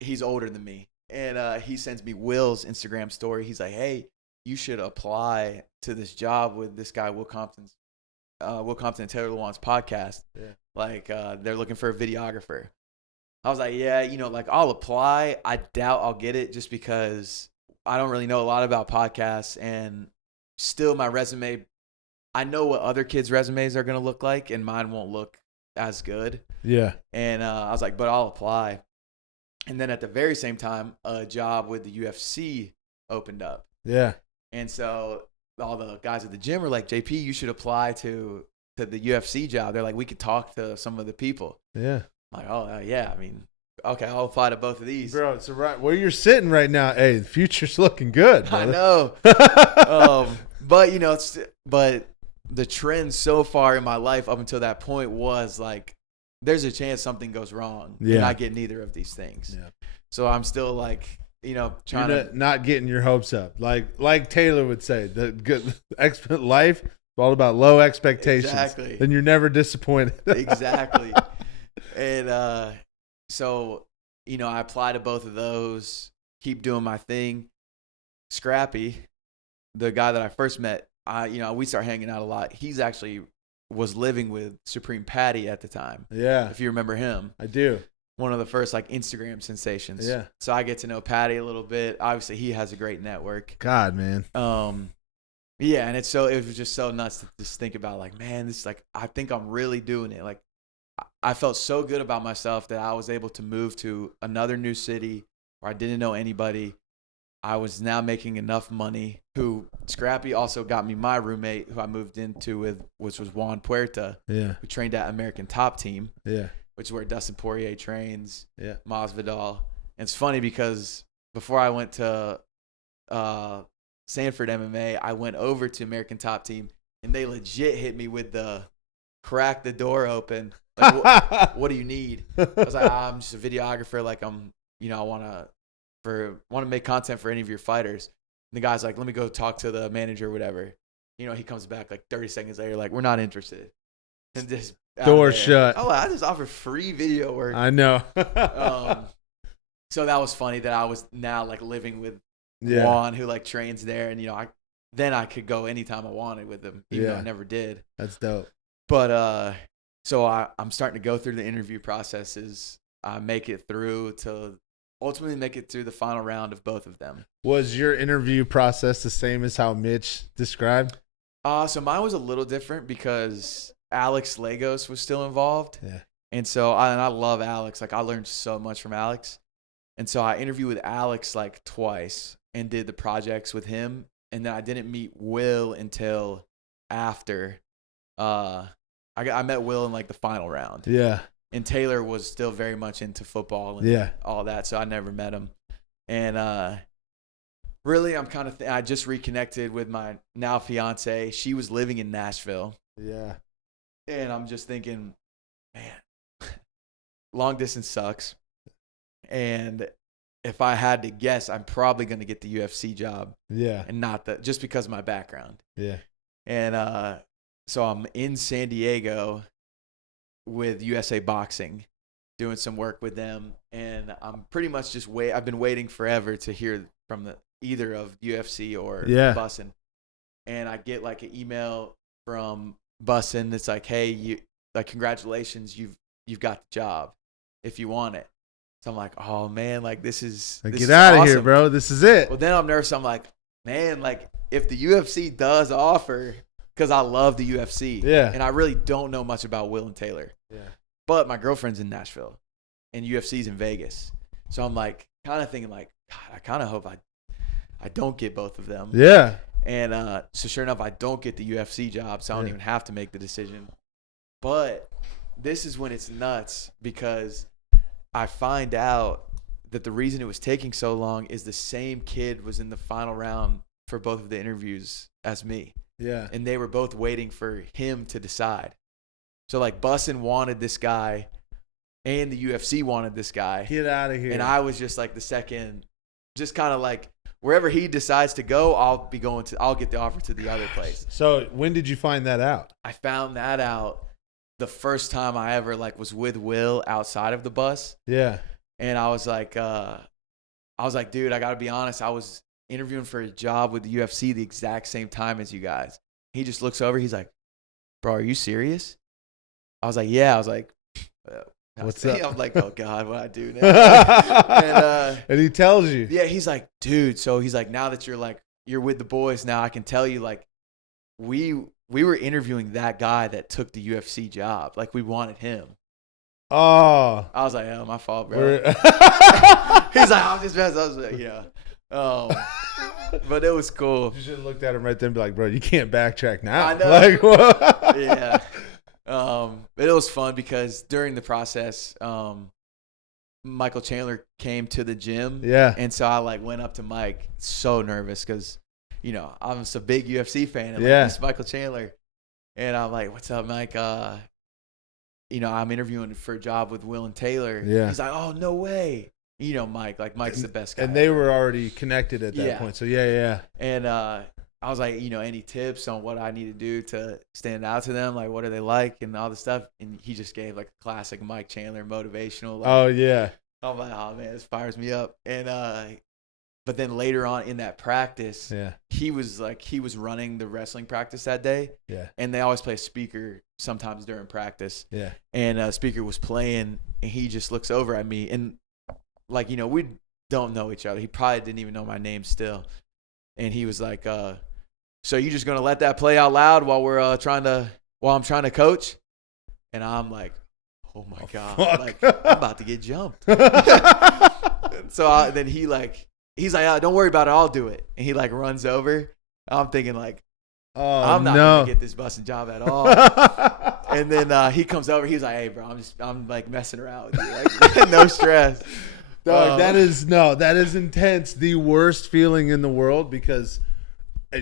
He's older than me. And he sends me Will's Instagram story. He's like, hey, you should apply to this job with this guy, Will Compton and Taylor Lewan's podcast. Yeah. Like, they're looking for a videographer. I was like, yeah, like I'll apply. I doubt I'll get it, just because I don't really know a lot about podcasts, and still my resume, I know what other kids' resumes are going to look like, and mine won't look as good. Yeah. And I was like, but I'll apply. And then at the very same time, a job with the UFC opened up. Yeah. And so all the guys at the gym were like, JP, you should apply to the UFC job. They're like, we could talk to some of the people. Yeah. I'm like, oh, yeah. I mean, okay, I'll apply to both of these. Bro, it's right where you're sitting right now. Hey, the future's looking good, brother. I know. But, but the trend so far in my life up until that point was like, there's a chance something goes wrong and I get neither of these things. Yeah. So I'm still like, trying to not getting your hopes up. Like Taylor would say, the good life is all about low expectations. Exactly. Then you're never disappointed. Exactly. And so, I apply to both of those, keep doing my thing. Scrappy, the guy that I first met, we start hanging out a lot. He's actually was living with Supreme Patty at the time. Yeah. If you remember him. I do. One of the first like Instagram sensations. Yeah. So I get to know Patty a little bit. Obviously he has a great network. God, man. Yeah, and it was just so nuts to just think about like, man, this is like, I think I'm really doing it. Like I felt so good about myself that I was able to move to another new city where I didn't know anybody. I was now making enough money. Scrappy also got me my roommate who I moved into with, which was Juan Puerta. Yeah. Who trained at American Top Team. Yeah. Which is where Dustin Poirier trains. Yeah. Masvidal. And it's funny because before I went to Sanford MMA, I went over to American Top Team and they legit hit me with the crack the door open. Like, what do you need? I was like, I'm just a videographer. Like I want to make content for any of your fighters. And the guy's like, let me go talk to the manager or whatever. He comes back like 30 seconds later, like, we're not interested. And just door shut. Oh, I just offer free video work. I know. So that was funny that I was now like living with Juan, who like trains there, and I could go anytime I wanted with him, even though I never did. That's dope. But so I'm starting to go through the interview processes. I make it through to ultimately make it through the final round of both of them. Was your interview process the same as how Mitch described? So mine was a little different because Alex Lagos was still involved. Yeah. And so I love Alex. Like I learned so much from Alex. And so I interviewed with Alex like twice and did the projects with him. And then I didn't meet Will until after. I met Will in like the final round. Yeah. And Taylor was still very much into football and all that. So I never met him. And really, I'm kind of I just reconnected with my now fiance. She was living in Nashville. Yeah. And I'm just thinking, man, long distance sucks. And if I had to guess, I'm probably going to get the UFC job. Yeah. And not just because of my background. Yeah. And so I'm in San Diego with USA Boxing, doing some work with them. And I'm pretty much just I've been waiting forever to hear from either of UFC or Bussin. And I get like an email from Bussin that's like, hey, congratulations, you've got the job if you want it. So I'm like, oh man, like this is get out of here, bro. This is it. Well, then I'm nervous. I'm like, man, like if the UFC does offer, because I love the UFC. Yeah. And I really don't know much about Will and Taylor. Yeah. But my girlfriend's in Nashville and UFC's in Vegas. So I'm like kind of thinking like, God, I kind of hope I don't get both of them. Yeah. And so sure enough, I don't get the UFC job, so I don't even have to make the decision. But this is when it's nuts because I find out that the reason it was taking so long is the same kid was in the final round for both of the interviews as me. Yeah. And they were both waiting for him to decide. So like Bussin wanted this guy and the UFC wanted this guy. Get out of here. And I was just like the second, just kind of like wherever he decides to go, I'll get the offer to the other place. So when did you find that out? I found that out the first time I ever like was with Will outside of the bus. Yeah. And I was like, dude, I gotta be honest. I was interviewing for a job with the UFC the exact same time as you guys. He just looks over. He's like, bro, are you serious? I was like, yeah. I was like, what's up? I'm like, oh God, what I do now? And he tells you. Yeah, he's like, dude. So he's like, now that you're with the boys now, I can tell you like, we were interviewing that guy that took the UFC job. Like we wanted him. Oh. I was like, oh, my fault, bro. He's like, I'm just messing. I was like, yeah. But it was cool. You should have looked at him right then and be like, bro, you can't backtrack now. I know. Like, what? Yeah. But it was fun because during the process, Michael Chandler came to the gym. Yeah. And so I like went up to Mike, so nervous because, you know, I'm just a big UFC fan. And yeah. Like, it's Michael Chandler. And I'm like, what's up, Mike? You know, I'm interviewing for a job with Will and Taylor. Yeah. He's like, oh, no way. You know, Mike's the best guy. And they were already connected at that point. So, yeah. And I was like, you know, any tips on what I need to do to stand out to them? Like, what are they like and all this stuff? And he just gave like a classic Mike Chandler motivational. Like, oh, yeah. I'm like, oh, man, this fires me up. And but then later on in that practice, he was running the wrestling practice that day. Yeah. And they always play a speaker sometimes during practice. Yeah. And a speaker was playing, and he just looks over at me. And, like, you know, we don't know each other. He probably didn't even know my name still. And he was like, so you just going to let that play out loud while I'm trying to coach? And I'm like, oh, my God. Fuck. Like, I'm about to get jumped. So then he's like, don't worry about it. I'll do it. And he, like, runs over. I'm thinking, like, I'm not going to get this Bussin job at all. And then he comes over. He's like, hey, bro, I'm like messing around with you. Like, no stress. Dog, that is intense. The worst feeling in the world because,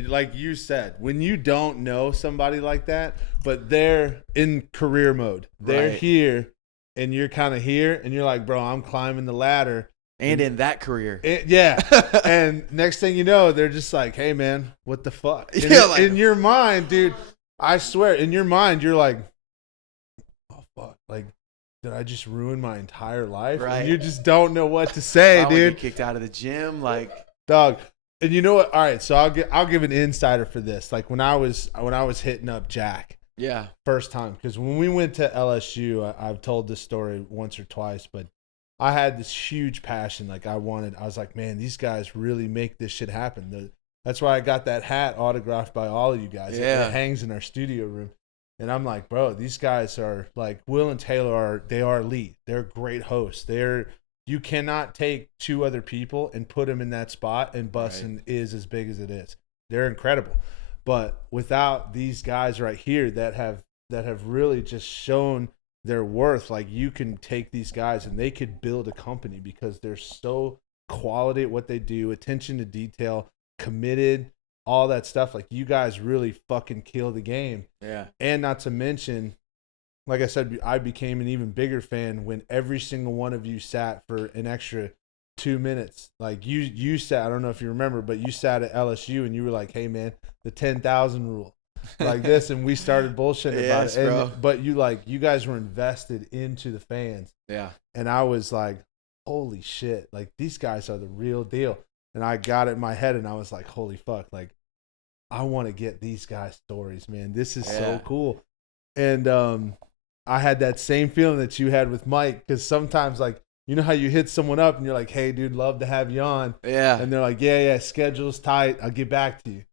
like you said, when you don't know somebody like that, but they're in career mode, they're here, and you're kind of here, and you're like, bro, I'm climbing the ladder. And in that career. And next thing you know, they're just like, hey, man, what the fuck? And in your mind, dude, I swear, in your mind, you're like, oh, fuck. Like, did I just ruin my entire life? Right. And you just don't know what to say, dude. Get kicked out of the gym, like, dog. And you know what? All right, so I'll give an insider for this. Like when I was hitting up Jack, first time, because when we went to LSU, I've told this story once or twice, but I had this huge passion. Like I was like, man, these guys really make this shit happen. That's why I got that hat autographed by all of you guys. Yeah. It hangs in our studio room. And I'm like, bro, these guys are like, Will and Taylor they are elite. They're great hosts. They're you cannot take 2 other people and put them in that spot, and Bussin is as big as it is. They're incredible. But without these guys right here that have really just shown their worth, like you can take these guys and they could build a company because they're so quality at what they do, attention to detail, committed, all that stuff. Like you guys really fucking kill the game. Yeah. And not to mention, like I said, I became an even bigger fan when every single one of you sat for an extra 2 minutes. Like you sat, I don't know if you remember, but you sat at LSU and you were like, hey man, the 10,000 rule, like this. And we started bullshitting about it. Bro. But you guys were invested into the fans. Yeah. And I was like, holy shit, like these guys are the real deal. And I got it in my head and I was like, holy fuck, like I want to get these guys' stories, man. This is so cool. And I had that same feeling that you had with Mike, because sometimes, like, you know how you hit someone up and you're like, hey, dude, love to have you on. Yeah. And they're like, yeah, schedule's tight. I'll get back to you.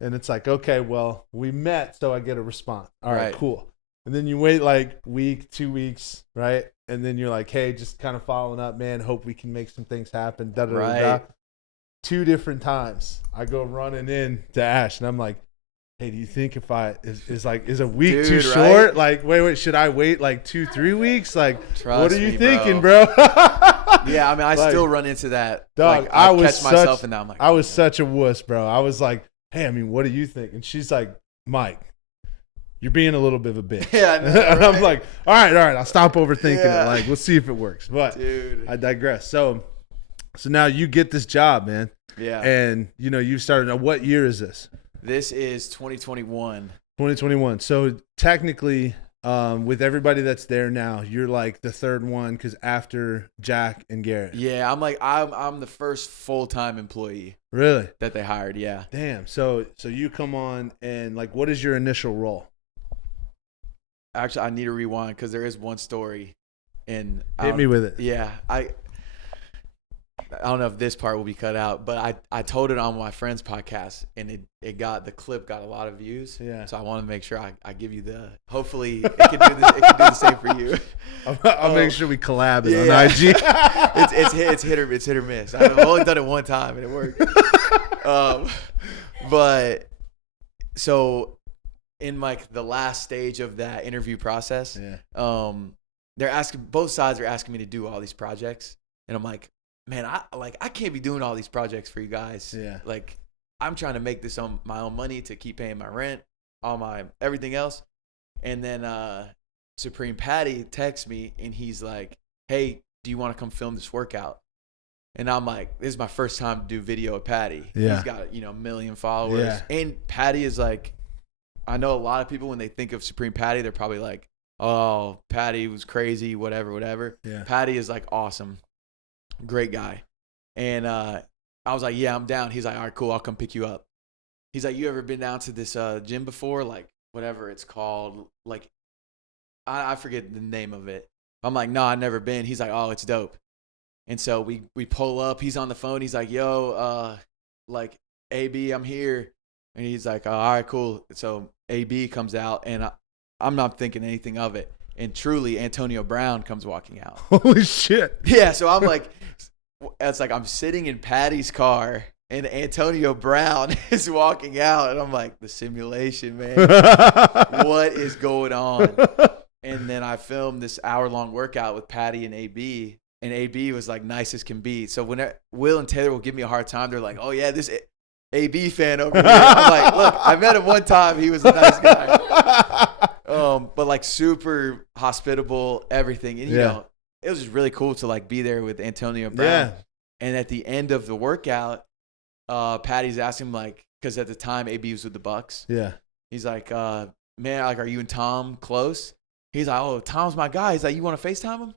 And it's like, okay, well, we met, so I get a response. All right, cool. And then you wait like week, 2 weeks, right? And then you're like, hey, just kind of following up, man. Hope we can make some things happen. Da-da-da-da. 2 different times I go running in to Ash and I'm like, hey, do you think if is a week too short? Like, wait, should I wait like 2-3 weeks? Like, what are you thinking, bro? Yeah, I mean, I still run into that. Dog, like, I catch myself and now I'm like, I was such a wuss, bro. I was like, hey, I mean, what do you think? And she's like, Mike, you're being a little bit of a bitch. Yeah, I know, right? And I'm like, all right, I'll stop overthinking it. Like, we'll see if it works. But dude, I digress. So now you get this job, man. Yeah. And, you've started. Now, what year is this? This is 2021. 2021. So technically, with everybody that's there now, you're like the third one, because after Jack and Garrett. Yeah, I'm the first full-time employee. Really? That they hired, yeah. Damn. So you come on and like, what is your initial role? Actually, I need to rewind because there is one story. And hit me with it. Yeah, I don't know if this part will be cut out, but I told it on my friend's podcast, and the clip got a lot of views. Yeah. So I want to make sure I give you hopefully it can do this. It can do the same for you. I'll make sure we collab it on IG. it's hit or miss. I've only done it one time and it worked. But so in like the last stage of that interview process, both sides are asking me to do all these projects, and I'm like, man, I can't be doing all these projects for you guys. Yeah. Like, I'm trying to make this on my own money to keep paying my rent, all my everything else. And then Supreme Patty texts me and he's like, hey, do you want to come film this workout? And I'm like, this is my first time to do video with Patty. Yeah. He's got, a million followers. Yeah. And Patty is like, I know a lot of people, when they think of Supreme Patty, they're probably like, oh, Patty was crazy, whatever. Yeah. Patty is like awesome. Great guy. And I was like, yeah, I'm down. He's like, all right, cool, I'll come pick you up. He's like, you ever been down to this gym before? Like, whatever it's called. Like, I forget the name of it. I'm like, no, I've never been. He's like, oh, it's dope. And so we pull up. He's on the phone. He's like, yo, like, AB, I'm here. And he's like, oh, all right, cool. So AB comes out, and I'm not thinking anything of it. And truly, Antonio Brown comes walking out. Holy shit. Yeah, so I'm like, it's like I'm sitting in Patty's car, and Antonio Brown is walking out. And I'm like, the simulation, man. What is going on? And then I filmed this hour-long workout with Patty and AB. And AB was like nice as can be. So when Will and Taylor will give me a hard time, they're like, oh, yeah, this AB fan over here. I'm like, look, I met him one time. He was a nice guy. But like super hospitable, everything. And, it was just really cool to like be there with Antonio Brown. Yeah. And at the end of the workout, Patty's asking him, like, because at the time AB was with the Bucks. Yeah. He's like, man, like, are you and Tom close? He's like, oh, Tom's my guy. He's like, you want to FaceTime him?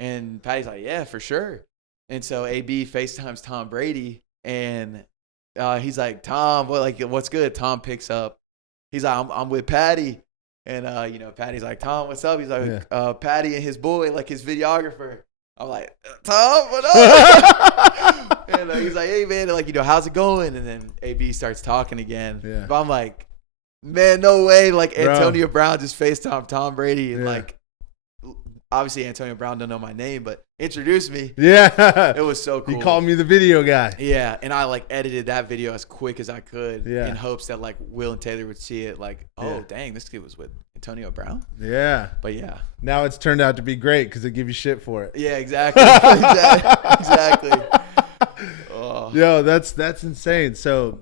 And Patty's like, yeah, for sure. And so AB FaceTimes Tom Brady, and he's like, Tom, what's good? Tom picks up. He's like, I'm with Patty. And, Patty's like, Tom, what's up? He's like, Patty and his boy, like his videographer. I'm like, Tom, what up? And he's like, hey, man, like, how's it going? And then AB starts talking again. Yeah. But I'm like, man, no way. Like, Antonio Brown just FaceTimed Tom Brady. And, like, obviously Antonio Brown don't know my name, but introduced me. Yeah. It was so cool. He called me the video guy. Yeah, and I like edited that video as quick as I could Yeah. in hopes that like Will and Taylor would see it like, oh, Yeah. dang, this kid was with Antonio Brown. Yeah. But yeah. Now it's turned out to be great because they give you shit for it. Yeah, exactly. Exactly. Oh. Yo, that's insane. So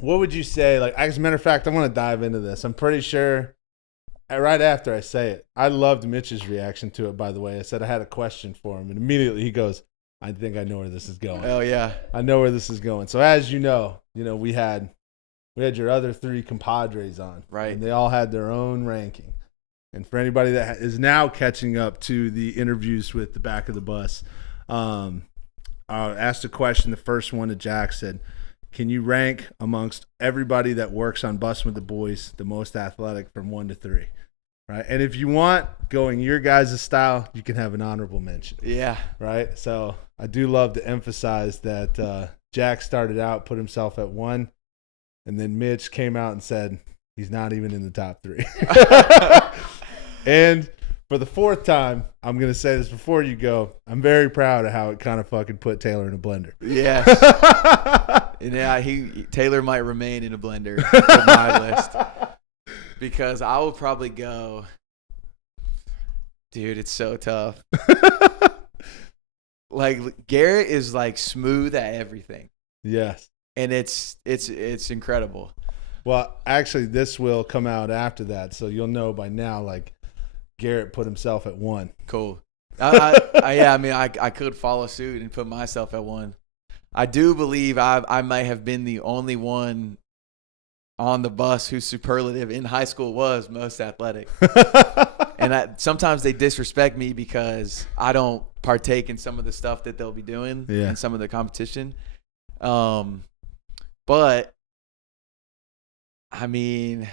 what would you say? Like, as a matter of fact, I want to dive into this. I'm pretty sure right after I say it, I loved Mitch's reaction to it, by the way. I said I had a question for him, and immediately he goes, I think I know where this is going. Oh, yeah. I know where this is going. So as you know, we had your other 3 compadres on. Right. And they all had their own ranking. And for anybody that is now catching up to the interviews with the back of the bus, I asked a question. The first one to Jack said, can you rank amongst everybody that works on Bussin' with the Boys the most athletic from 1 to 3? Right. And if you want going your guys' style, you can have an honorable mention. Yeah. Right. So I do love to emphasize that Jack started out, put himself at 1, and then Mitch came out and said he's not even in the top 3. And for the 4th time, I'm going to say this before you go, I'm very proud of how it kind of fucking put Taylor in a blender. Yes. And yeah, Taylor might remain in a blender for my list. Because I will probably go, dude, it's so tough. Like, Garrett is like smooth at everything. Yes. And it's incredible. Well, actually, this will come out after that, so you'll know by now, like, Garrett put himself at 1. Cool. I could follow suit and put myself at 1. I do believe I might have been the only one on the bus whose superlative in high school was most athletic. And sometimes they disrespect me because I don't partake in some of the stuff that they'll be doing in some of the competition. But I mean,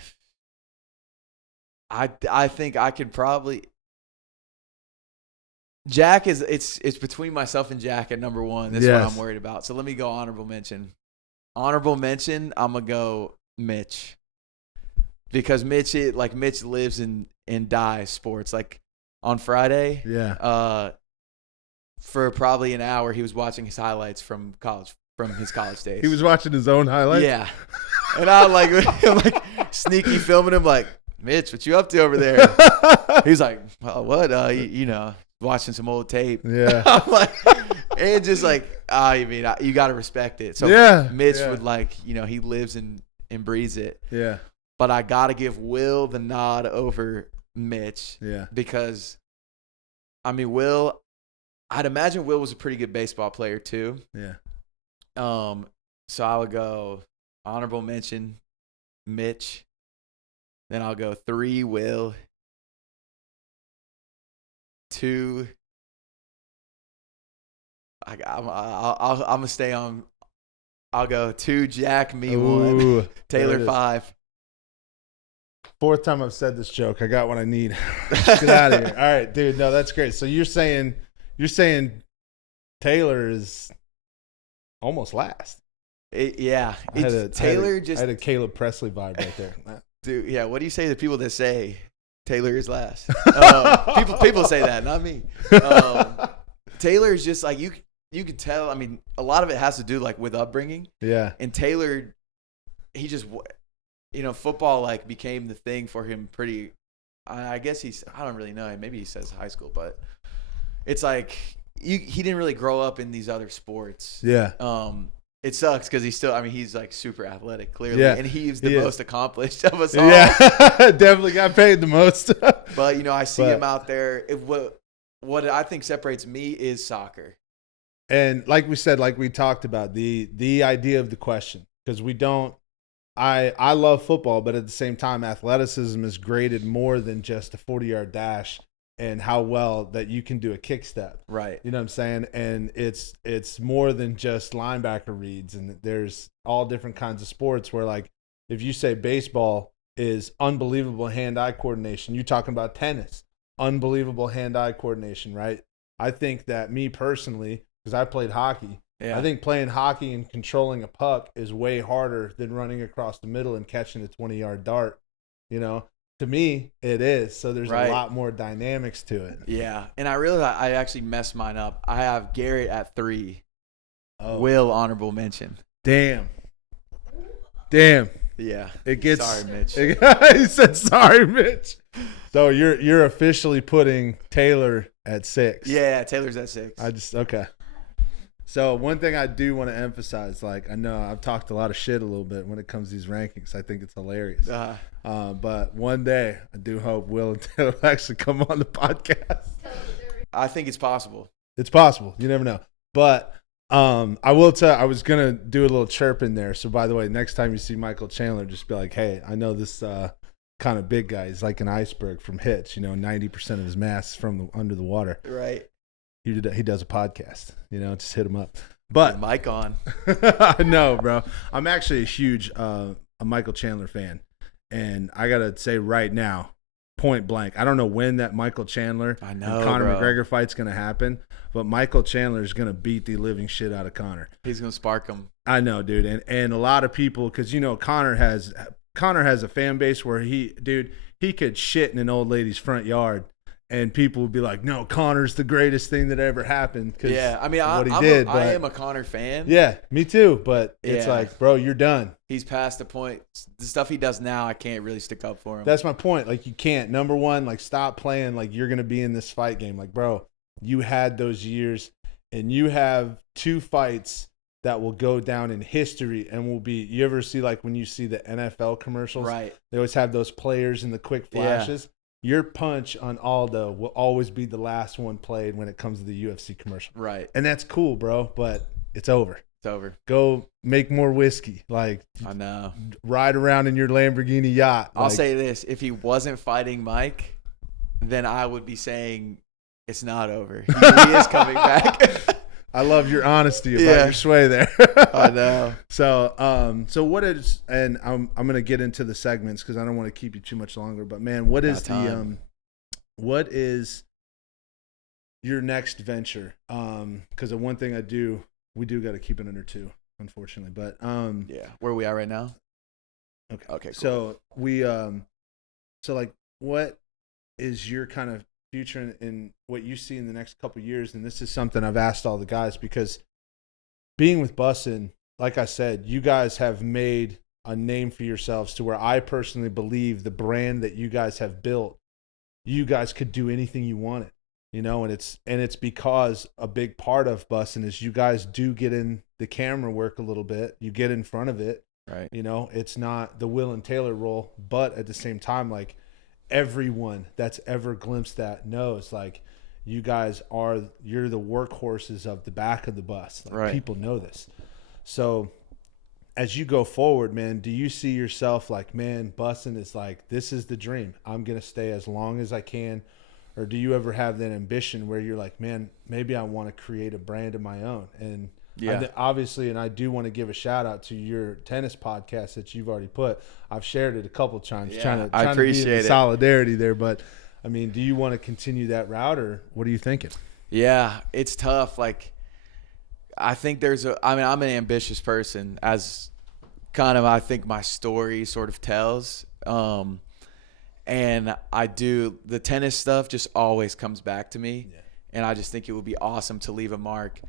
I think I could probably. Jack it's between myself and Jack at number 1. That's what I'm worried about. So let me go honorable mention. Honorable mention, I'm gonna go Mitch, because Mitch lives and dies sports. Like on Friday, for probably an hour, he was watching his highlights from his college days. He was watching his own highlights. Yeah, and I'm like sneaky filming him, like, Mitch, what you up to over there? He's like, what? Watching some old tape. Yeah. I'm like, and just like, you got to respect it. So Mitch would he lives and breathes it. Yeah. But I got to give Will the nod over Mitch. Yeah. Because, I'd imagine Will was a pretty good baseball player too. Yeah. So I would go honorable mention, Mitch. Then I'll go 3, Will. 2. I'm gonna stay on. I'll go 2, Jack, me 1, Taylor 5. 4th time I've said this joke. I got what I need. Get out of here. All right, dude. No, that's great. So you're saying Taylor is almost last. Taylor I had a Caleb Presley vibe right there. Dude, yeah. What do you say to people that say Taylor is last? People say that, not me. Taylor is just like, you can tell. I mean, a lot of it has to do like with upbringing. Yeah. And Taylor, he just, football like became the thing for him. Pretty, I guess I don't really know. Maybe he says high school, but it's like he didn't really grow up in these other sports. Yeah. It sucks because he's like super athletic, clearly, and he's the most accomplished of us all. Yeah, definitely got paid the most. But I see him out there. What I think separates me is soccer. And like we said, like we talked about, the idea of the question, because we don't. I love football, but at the same time, athleticism is graded more than just a 40-yard dash and how well that you can do a kick step. Right. You know what I'm saying? And it's more than just linebacker reads, and there's all different kinds of sports where, like, if you say baseball is unbelievable hand-eye coordination, you're talking about tennis, unbelievable hand-eye coordination, right? I think that me personally, because I played hockey, I think playing hockey and controlling a puck is way harder than running across the middle and catching a 20-yard dart, To me, it is. So there's Right. a lot more dynamics to it. Yeah. And I realized I actually messed mine up. I have Garrett at 3. Oh. Will honorable mention. Damn. Yeah. It gets. Sorry, Mitch. He said, "Sorry, Mitch." So you're officially putting Taylor at 6. Yeah, Taylor's at 6. Okay. So one thing I do want to emphasize, like I know I've talked a lot of shit a little bit when it comes to these rankings. I think it's hilarious. But one day I do hope Will and Taylor will actually come on the podcast. I think it's possible. It's possible. You never know. But I will tell. I was gonna do a little chirp in there. So by the way, next time you see Michael Chandler, just be like, "Hey, I know this kind of big guy. He's like an iceberg from hits. 90% of his mass is from under the water. Right. He does a podcast. Just hit him up. But mic on. I know, bro. I'm actually a huge a Michael Chandler fan, and I gotta say right now, point blank, I don't know when that Michael Chandler and Conor McGregor fight's gonna happen, but Michael Chandler is gonna beat the living shit out of Conor. He's gonna spark him. I know, dude, and a lot of people, because Conor has a fan base where he could shit in an old lady's front yard. And people would be like, "No, Conor's the greatest thing that ever happened." Yeah, I mean, I am a Conor fan. Yeah, me too. But it's like, bro, you're done. He's past the point. The stuff he does now, I can't really stick up for him. That's my point. Like, you can't. Number one, like, stop playing like you're gonna be in this fight game. Like, bro, you had those years, and you have 2 fights that will go down in history and will be. You ever see like when you see the NFL commercials? Right. They always have those players in the quick flashes. Yeah. Your punch on Aldo will always be the last one played when it comes to the UFC commercial. Right. And that's cool, bro, but it's over. It's over. Go make more whiskey. Like, I know. Ride around in your Lamborghini yacht. I'll say this. If he wasn't fighting Mike, then I would be saying it's not over. He is coming back. I love your honesty about your sway there. I know. So what is, and I'm gonna get into the segments because I don't want to keep you too much longer. But man, what is your next venture? Because the one thing we do got to keep it under 2, unfortunately. But where are we at right now? Okay. Cool. So what is your kind of future in what you see in the next couple of years? And this is something I've asked all the guys, because being with Bussin, like I said, you guys have made a name for yourselves to where I personally believe the brand that you guys have built, you guys could do anything you wanted, and it's because a big part of Bussin is you guys do get in the camera work a little bit. You get in front of it, right? It's not the Will and Taylor role, but at the same time, like, everyone that's ever glimpsed that knows, like, you're the workhorses of the back of the bus. Like, right. People know this. So as you go forward, man, do you see yourself like, man, Bussin is like, this is the dream. I'm going to stay as long as I can. Or do you ever have that ambition where you're like, man, maybe I want to create a brand of my own? And obviously, and I do want to give a shout out to your tennis podcast that you've already put. I've shared it a couple of times, trying to be in solidarity there. But I mean, do you want to continue that route, or what are you thinking? Yeah, it's tough. Like, I think I'm an ambitious person, as kind of I think my story sort of tells. And the tennis stuff just always comes back to me, and I just think it would be awesome to leave a mark.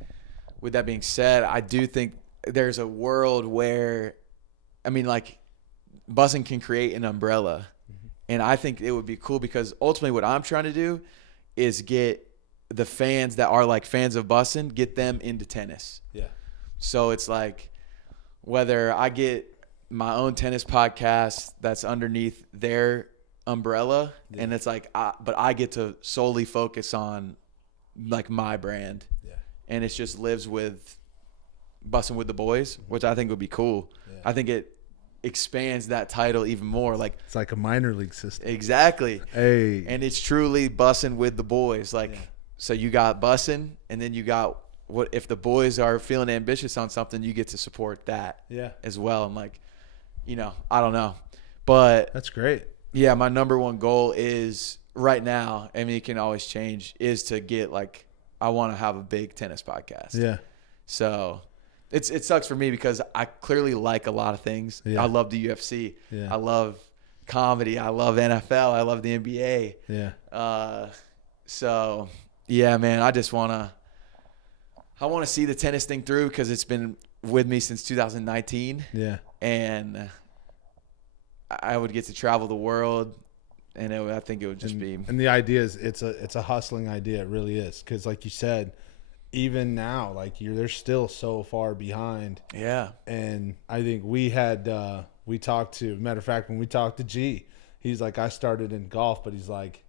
With that being said, I do think there's a world where, I mean, like, Bussin can create an umbrella. Mm-hmm. And I think it would be cool, because ultimately what I'm trying to do is get the fans that are like fans of Bussin, get them into tennis. Yeah. So it's like, whether I get my own tennis podcast that's underneath their umbrella, and it's like, but I get to solely focus on like my brand. And it just lives with Bussin' with the Boys, which I think would be cool. Yeah. I think it expands that title even more. Like, it's like a minor league system. Exactly. Hey. And it's truly Bussin' with the Boys. Like, so you got Bussin', and then you got what if the boys are feeling ambitious on something, you get to support that as well. I'm like, I don't know. But that's great. Yeah, my number one goal is right now, I mean, it can always change, is to get like, I want to have a big tennis podcast. Yeah. So it sucks for me because I clearly like a lot of things. Yeah. I love the UFC. Yeah. I love comedy. I love NFL. I love the NBA. Yeah. So yeah, man, I want to see the tennis thing through because it's been with me since 2019. Yeah. And I would get to travel the world, and I think it would just be. And the idea is it's a hustling idea. It really is, because like you said, even now, like they're still so far behind. Yeah. And I think we talked to, matter of fact, when we talked to G, he's like, I started in golf, but he's like,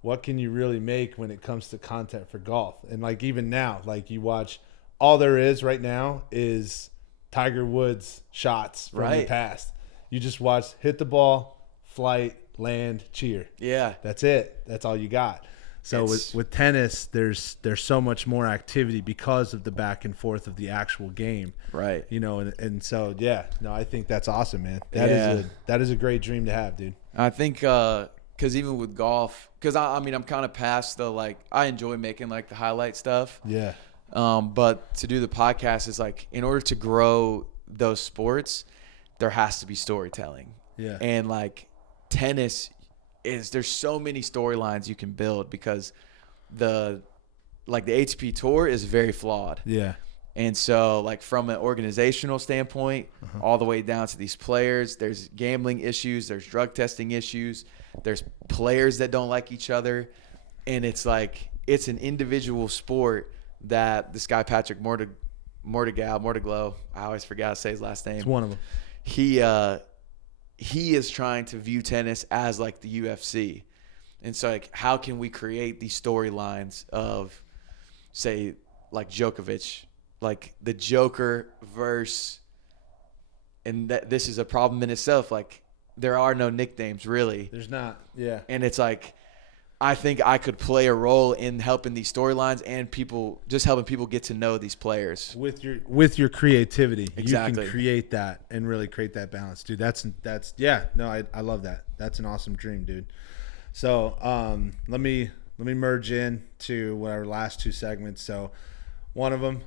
what can you really make when it comes to content for golf? And like even now, like you watch, all there is right now is Tiger Woods shots from the past. You just watch, hit the ball, flight, land, cheer. Yeah. That's it. That's all you got. So with tennis, there's so much more activity because of the back and forth of the actual game. Right. You know, and so yeah, no, I think that's awesome, man. That is a great dream to have, dude. I think because even with golf, because I mean I'm kind of past the like I enjoy making like the highlight stuff. Yeah. But to do the podcast is like in order to grow those sports, there has to be storytelling. Yeah. And like tennis there's so many storylines you can build because the ATP tour is very flawed. Yeah. And so like from an organizational standpoint, all the way down to these players, there's gambling issues, there's drug testing issues, there's players that don't like each other. And it's like, it's an individual sport that this guy, Patrick Mordiglow, I always forget how to say his last name. It's one of them. He is trying to view tennis as like the UFC. And so like, how can we create these storylines of say like Djokovic, like the Joker versus, and that this is a problem in itself. Like there are no nicknames really. There's not. Yeah. And it's like, I think I could play a role in helping these storylines and helping people get to know these players with your creativity. Exactly. You can create that and really create that balance, dude. That's yeah. No, I love that. That's an awesome dream, dude. So let me merge in to our last two segments. So one of them,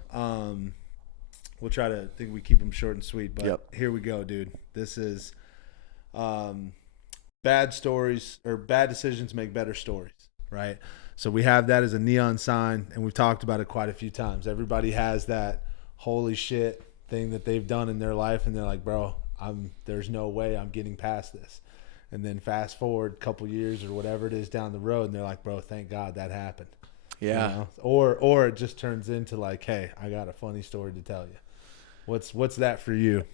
we'll try to think we keep them short and sweet, but Here we go, dude. This is bad stories or bad decisions make better stories, right? So we have that as a neon sign, and we've talked about it quite a few times. Everybody has that holy shit thing that they've done in their life, and they're like, bro, there's no way I'm getting past this. And then fast forward a couple years or whatever it is down the road, and they're like, bro, thank God that happened. Yeah. You know? Or it just turns into like, hey, I got a funny story to tell you. What's that for you?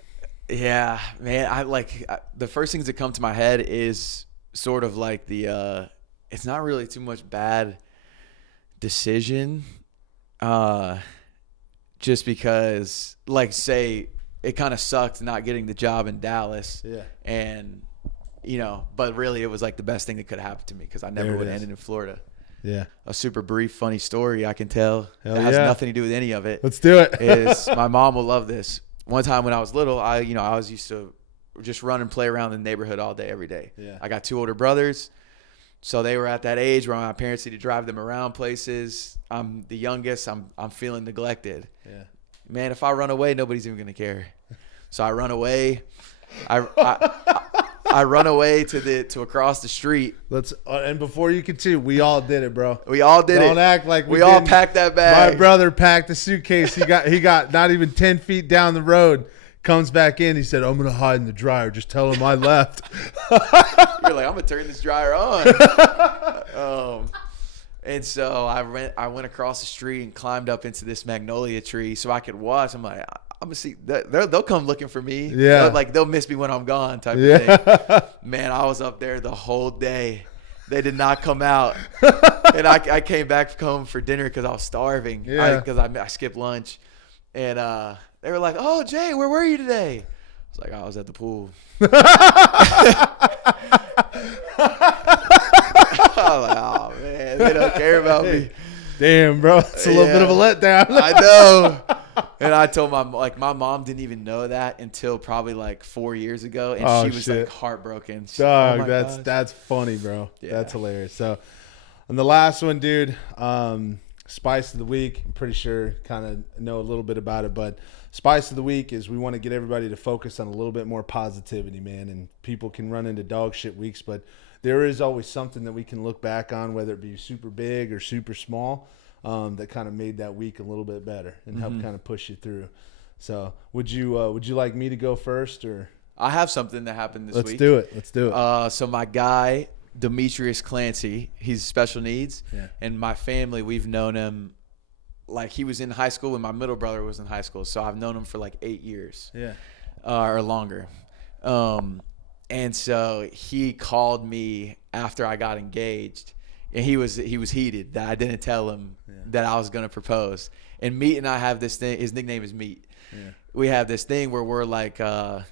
Yeah, man. The first things that come to my head is sort of like it's not really too much bad decision. Just because like say it kind of sucked not getting the job in Dallas. Yeah. And but really it was like the best thing that could have happened to me because I never would have ended in Florida. Yeah. A super brief, funny story I can tell. Hell that has nothing to do with any of it. Let's do it. Is my mom will love this. One time when I was little, I was used to just run and play around the neighborhood all day, every day. Yeah. I got two older brothers. So they were at that age where my parents need to drive them around places. I'm the youngest. I'm feeling neglected. Yeah. Man, if I run away, nobody's even going to care. So I run away. I run away to across the street. And before you continue, we all did it, bro. We all did it. Don't act like we all packed that bag. My brother packed a suitcase. He got not even 10 feet down the road. Comes back in. He said, "I'm gonna hide in the dryer. Just tell him I left." You're like, I'm gonna turn this dryer on. And so I went across the street and climbed up into this magnolia tree so I could watch. I'm like, I'm gonna see. They'll come looking for me. Yeah. They'll miss me when I'm gone type of thing. Man, I was up there the whole day. They did not come out. And I came back home for dinner because I was starving. Yeah. Because I skipped lunch. And they were like, "Oh, Jay, where were you today?" I was like, "I was at the pool." I was like, "Oh, man, they don't care about me." Damn, bro. It's a little bit of a letdown. I know. And I told my mom didn't even know that until probably like 4 years ago. And she was like heartbroken. Dog, that's funny, bro. Yeah. That's hilarious. So, and the last one, dude, Spice of the week, I'm pretty sure kind of know a little bit about it, but Spice of the week is we want to get everybody to focus on a little bit more positivity, man. And people can run into dog shit weeks, but there is always something that we can look back on, whether it be super big or super small, that kind of made that week a little bit better and help kind of push you through. So would you like me to go first, or? I have something that happened this week. Let's do it. So my guy, Demetrius Clancy, he's special needs. Yeah. And my family, we've known him like he was in high school when my middle brother was in high school. So I've known him for like 8 years. Yeah. Or longer. And so he called me after I got engaged, and he was heated that I didn't tell him that I was going to propose. And Meat and I have this thing. His nickname is Meat. Yeah. We have this thing where we're like a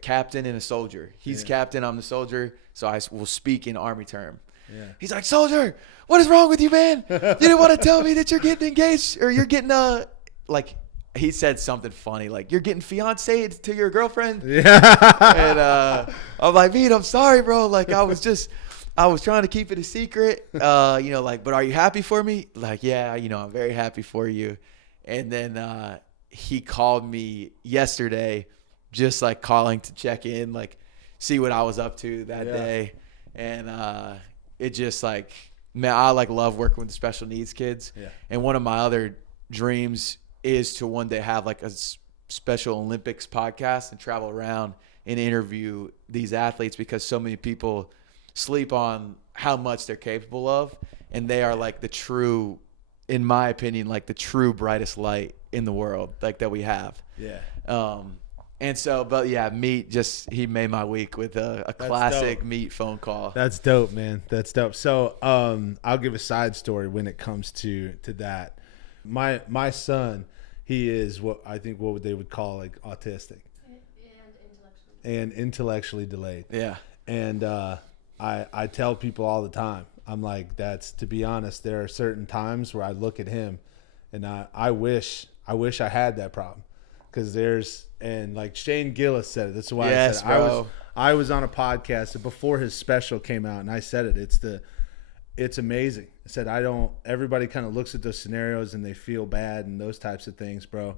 captain and a soldier. He's captain, I'm the soldier, so I will speak in Army term. Yeah. He's like, "Soldier, what is wrong with you, man? You didn't want to tell me that you're getting engaged, or you're getting like." He said something funny, like, "You're getting fiancéed to your girlfriend." Yeah. And I'm like, "Meat, I'm sorry, bro. Like, I was trying to keep it a secret. But are you happy for me?" Like, "Yeah, I'm very happy for you." And then he called me yesterday, just like calling to check in, like see what I was up to that day. And it just like, man, I like love working with the special needs kids. Yeah. And one of my other dreams is to one day have like a Special Olympics podcast and travel around and interview these athletes, because so many people sleep on how much they're capable of, and they are like the true, in my opinion, like the true brightest light in the world, like that we have. Yeah. And so, but yeah, Meat he made my week with a classic Meat phone call. That's dope, man. That's dope. So, I'll give a side story when it comes to that. My son, he is what they would call like autistic and intellectually delayed. Yeah. And I tell people all the time, I'm like, to be honest, there are certain times where I look at him and I wish I had that problem, because and like Shane Gillis said it. That's why I said it. I was on a podcast before his special came out, and I said it. It's amazing. I said, everybody kind of looks at those scenarios and they feel bad and those types of things, bro.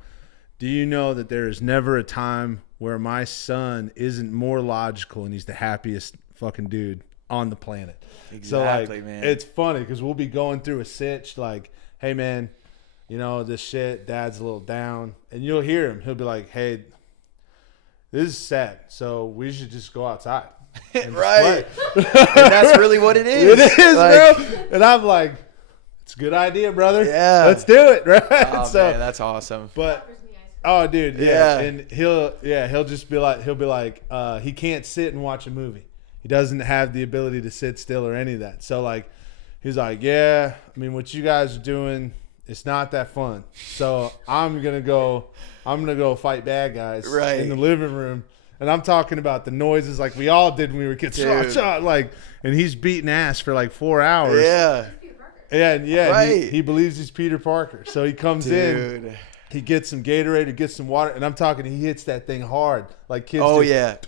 Do you know that there is never a time where my son isn't more logical and he's the happiest fucking dude on the planet? Exactly, so man. It's funny because we'll be going through a sitch like, "Hey, man, this shit, Dad's a little down." And you'll hear him. He'll be like, "Hey, this is sad, so we should just go outside." Right. And that's really what it is. It is, bro. And I'm like, "It's a good idea, brother. Yeah. Let's do it." Right. Oh, man, that's awesome. But, oh, dude. Yeah. And he'll just be like, he can't sit and watch a movie. He doesn't have the ability to sit still or any of that. So like, he's like, "Yeah, I mean, what you guys are doing, it's not that fun. So I'm gonna go fight bad guys in the living room." And I'm talking about the noises like we all did when we were kids. Shot, like, and he's beating ass for like 4 hours. Yeah. And he believes he's Peter Parker. So he comes in, he gets some Gatorade or gets some water, and I'm talking, he hits that thing hard like kids. Oh do. Yeah.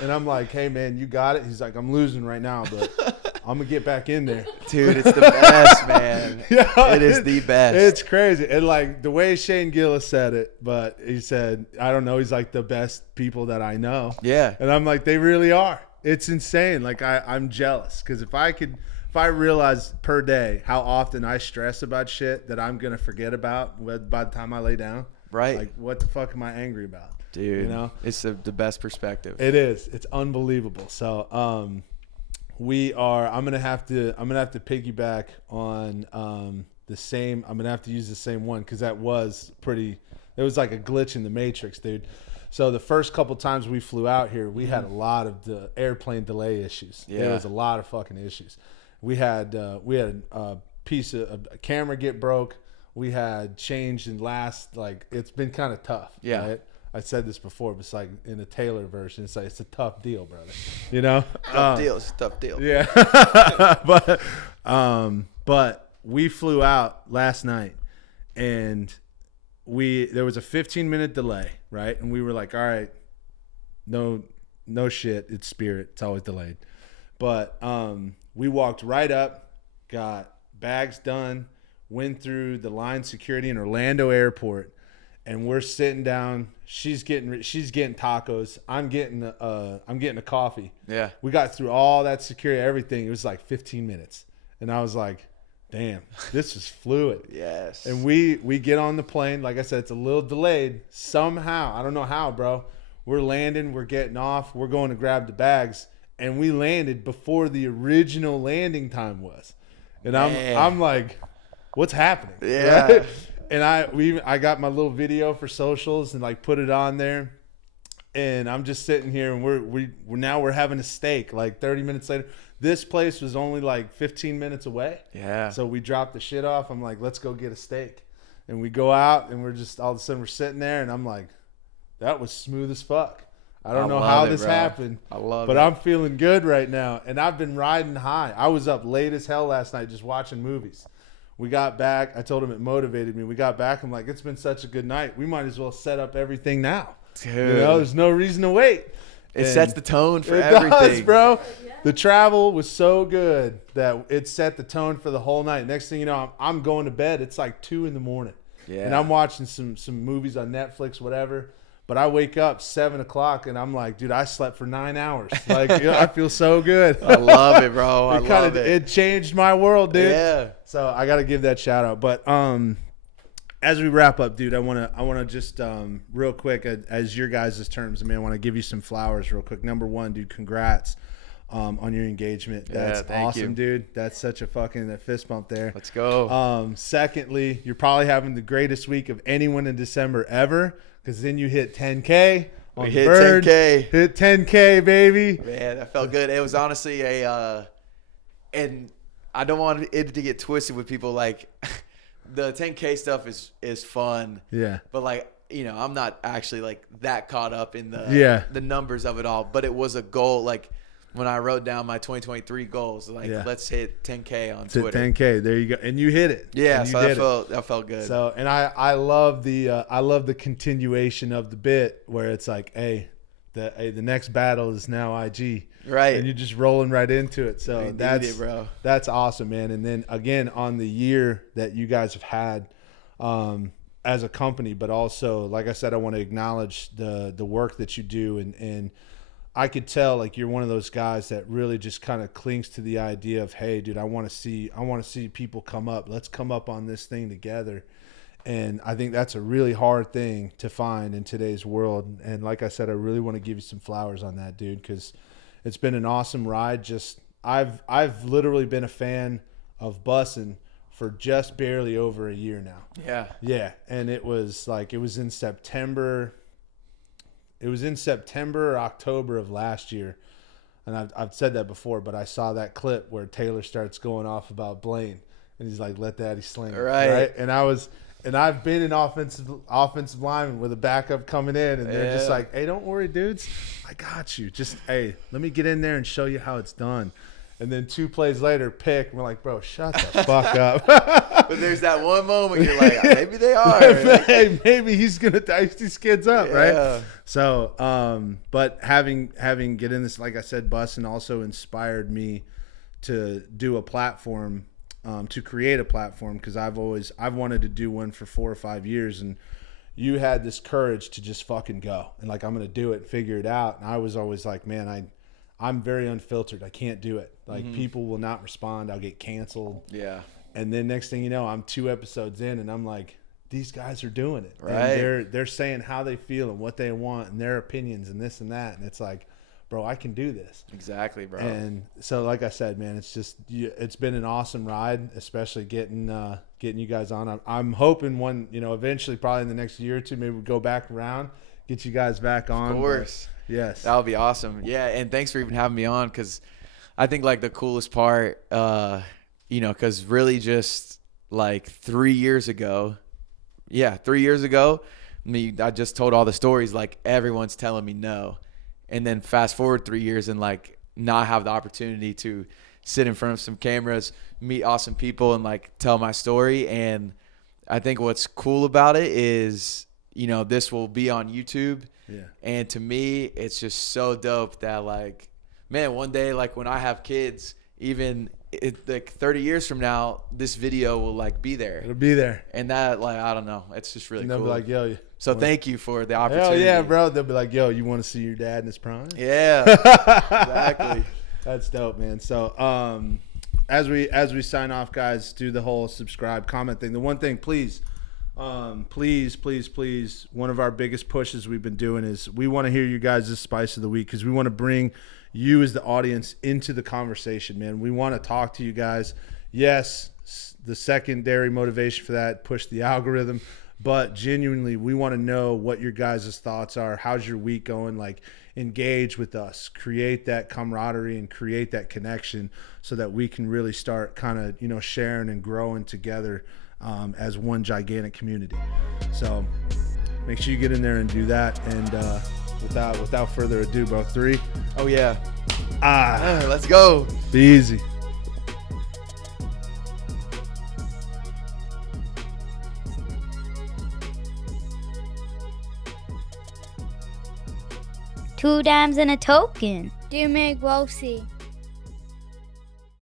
And I'm like, "Hey man, you got it." He's like, "I'm losing right now, but I'm gonna get back in there." Dude, it's the best, man. It is the best. It's crazy. And like the way Shane Gillis said it, but he said, I don't know, he's like, "The best people that I know." Yeah. And I'm like, they really are. It's insane. Like I'm jealous, because if I realize per day how often I stress about shit that I'm gonna forget about by the time I lay down. Right. Like, what the fuck am I angry about? Dude, it's the best perspective. It is. It's unbelievable. So, I'm gonna have to piggyback on the same. I'm gonna have to use the same one, because that was pretty. It was like a glitch in the Matrix, dude. So the first couple times we flew out here, we had a lot of the airplane delay issues. Yeah. There was a lot of fucking issues. We had a piece of a camera get broke. We had changed in last, like, it's been kind of tough. Yeah. Right? I said this before, but it's like in a Taylor version, it's like, it's a tough deal, brother. Tough deal. It's a tough deal. Yeah. But we flew out last night, and there was a 15-minute delay, right? And we were like, all right, no shit, it's Spirit. It's always delayed. But we walked right up, got bags done, went through the line security in Orlando Airport, and we're sitting down. She's getting tacos. I'm getting a coffee. Yeah. We got through all that security, everything. It was like 15 minutes, and I was like, damn, this is fluid. Yes. And we get on the plane. Like I said, it's a little delayed. Somehow, I don't know how, bro. We're landing. We're getting off. We're going to grab the bags. And we landed before the original landing time was. And I'm like, what's happening? Yeah. Right? And I got my little video for socials and like put it on there. And I'm just sitting here and we're having a steak like 30 minutes later. This place was only like 15 minutes away. Yeah. So we dropped the shit off. I'm like, let's go get a steak. And we go out and we're just all of a sudden we're sitting there and I'm like, that was smooth as fuck. I don't know how this happened. I love it. But I'm feeling good right now. And I've been riding high. I was up late as hell last night just watching movies. We got back. I told him it motivated me. We got back. I'm like, it's been such a good night. We might as well set up everything now. Dude. You know, there's no reason to wait. It sets the tone for everything. It does, bro. Yeah. The travel was so good that it set the tone for the whole night. Next thing you know, I'm going to bed. It's like 2 a.m. Yeah. And I'm watching some movies on Netflix, whatever. But I wake up 7 o'clock and I'm like, dude, I slept for 9 hours. Like, you know, I feel so good. I love it, bro. I love it. It changed my world, dude. Yeah. So I got to give that shout out. But as we wrap up, dude, I want to just real quick, as your guys' terms, I want to give you some flowers real quick. Number one, dude, congrats on your engagement. That's awesome, dude. That's such a fucking fist bump there. Let's go. Secondly, you're probably having the greatest week of anyone in December ever. Because then you hit 10K on the bird. 10K. Hit 10K, baby. Man, that felt good. It was honestly and I don't want it to get twisted with people like the 10K stuff is fun. Yeah. But like, you know, I'm not actually like that caught up in the numbers of it all. But it was a goal. Like when I wrote down my 2023 goals, like let's hit 10K on Twitter. 10K, there you go, and you hit it. Yeah, so that felt good. So, and I love the continuation of the bit where it's like, hey, the next battle is now IG, right? And you're just rolling right into it. So that's awesome, man. And then again on the year that you guys have had as a company, but also like I said, I want to acknowledge the work that you do and. I could tell like you're one of those guys that really just kind of clings to the idea of, hey, dude, I want to see people come up. Let's come up on this thing together. And I think that's a really hard thing to find in today's world. And like I said, I really want to give you some flowers on that, dude, because it's been an awesome ride. Just I've literally been a fan of Bussin for just barely over a year now. Yeah. Yeah. And it was in September. It was in September or October of last year. And I've said that before, but I saw that clip where Taylor starts going off about Blaine. And he's like, let daddy sling it. Right. And I've been an offensive lineman with a backup coming in. And they're just like, hey, don't worry, dudes. I got you. Just, hey, let me get in there and show you how it's done. And then 2 plays later, pick. And we're like, bro, shut the fuck up. But there's that one moment you're like, maybe they are. Hey, maybe he's going to dice these kids up, right? So, but having get in this, like I said, Bussin also inspired me to do a platform, to create a platform, because I've wanted to do one for 4 or 5 years, and you had this courage to just fucking go. And like, I'm going to do it, figure it out. And I was always like, man, I'm very unfiltered. I can't do it. Like people will not respond. I'll get canceled. Yeah. And then next thing you know, I'm 2 episodes in and I'm like, these guys are doing it. Right. And they're saying how they feel and what they want and their opinions and this and that. And it's like, bro, I can do this. Exactly, bro. And so like I said, man, it's been an awesome ride, especially getting you guys on. I'm hoping eventually probably in the next year or two, maybe we'll go back around, get you guys back on. Of course. Yes. That would be awesome. Yeah, and thanks for even having me on, because I think like the coolest part, because really just like 3 years ago, I just told all the stories, like everyone's telling me no. And then fast forward 3 years and like not have the opportunity to sit in front of some cameras, meet awesome people and like tell my story. And I think what's cool about it is, this will be on YouTube. Yeah. And to me, it's just so dope that like, man, one day, like when I have kids, even like 30 years from now, this video will like be there. It'll be there. And that, like, I don't know. It's just really And they'll cool. be like, yo. So thank you for the opportunity. Hell yeah, bro. They'll be like, yo, you want to see your dad in his prime? Yeah, exactly. That's dope, man. So as we sign off, guys, do the whole subscribe, comment thing. The one thing, please, one of our biggest pushes we've been doing is we want to hear you guys' spice of the week, because we want to bring you as the audience into the conversation, man. We want to talk to you guys. Yes, the secondary motivation for that, push the algorithm, but genuinely, we want to know what your guys' thoughts are. How's your week going? Like, engage with us, create that camaraderie and create that connection so that we can really start kind of, you know, sharing and growing together as one gigantic community. So make sure you get in there and do that. And without further ado, bro, 3. Oh yeah. Let's go. Be easy. $2 and a token. Dear Meg Wolsey.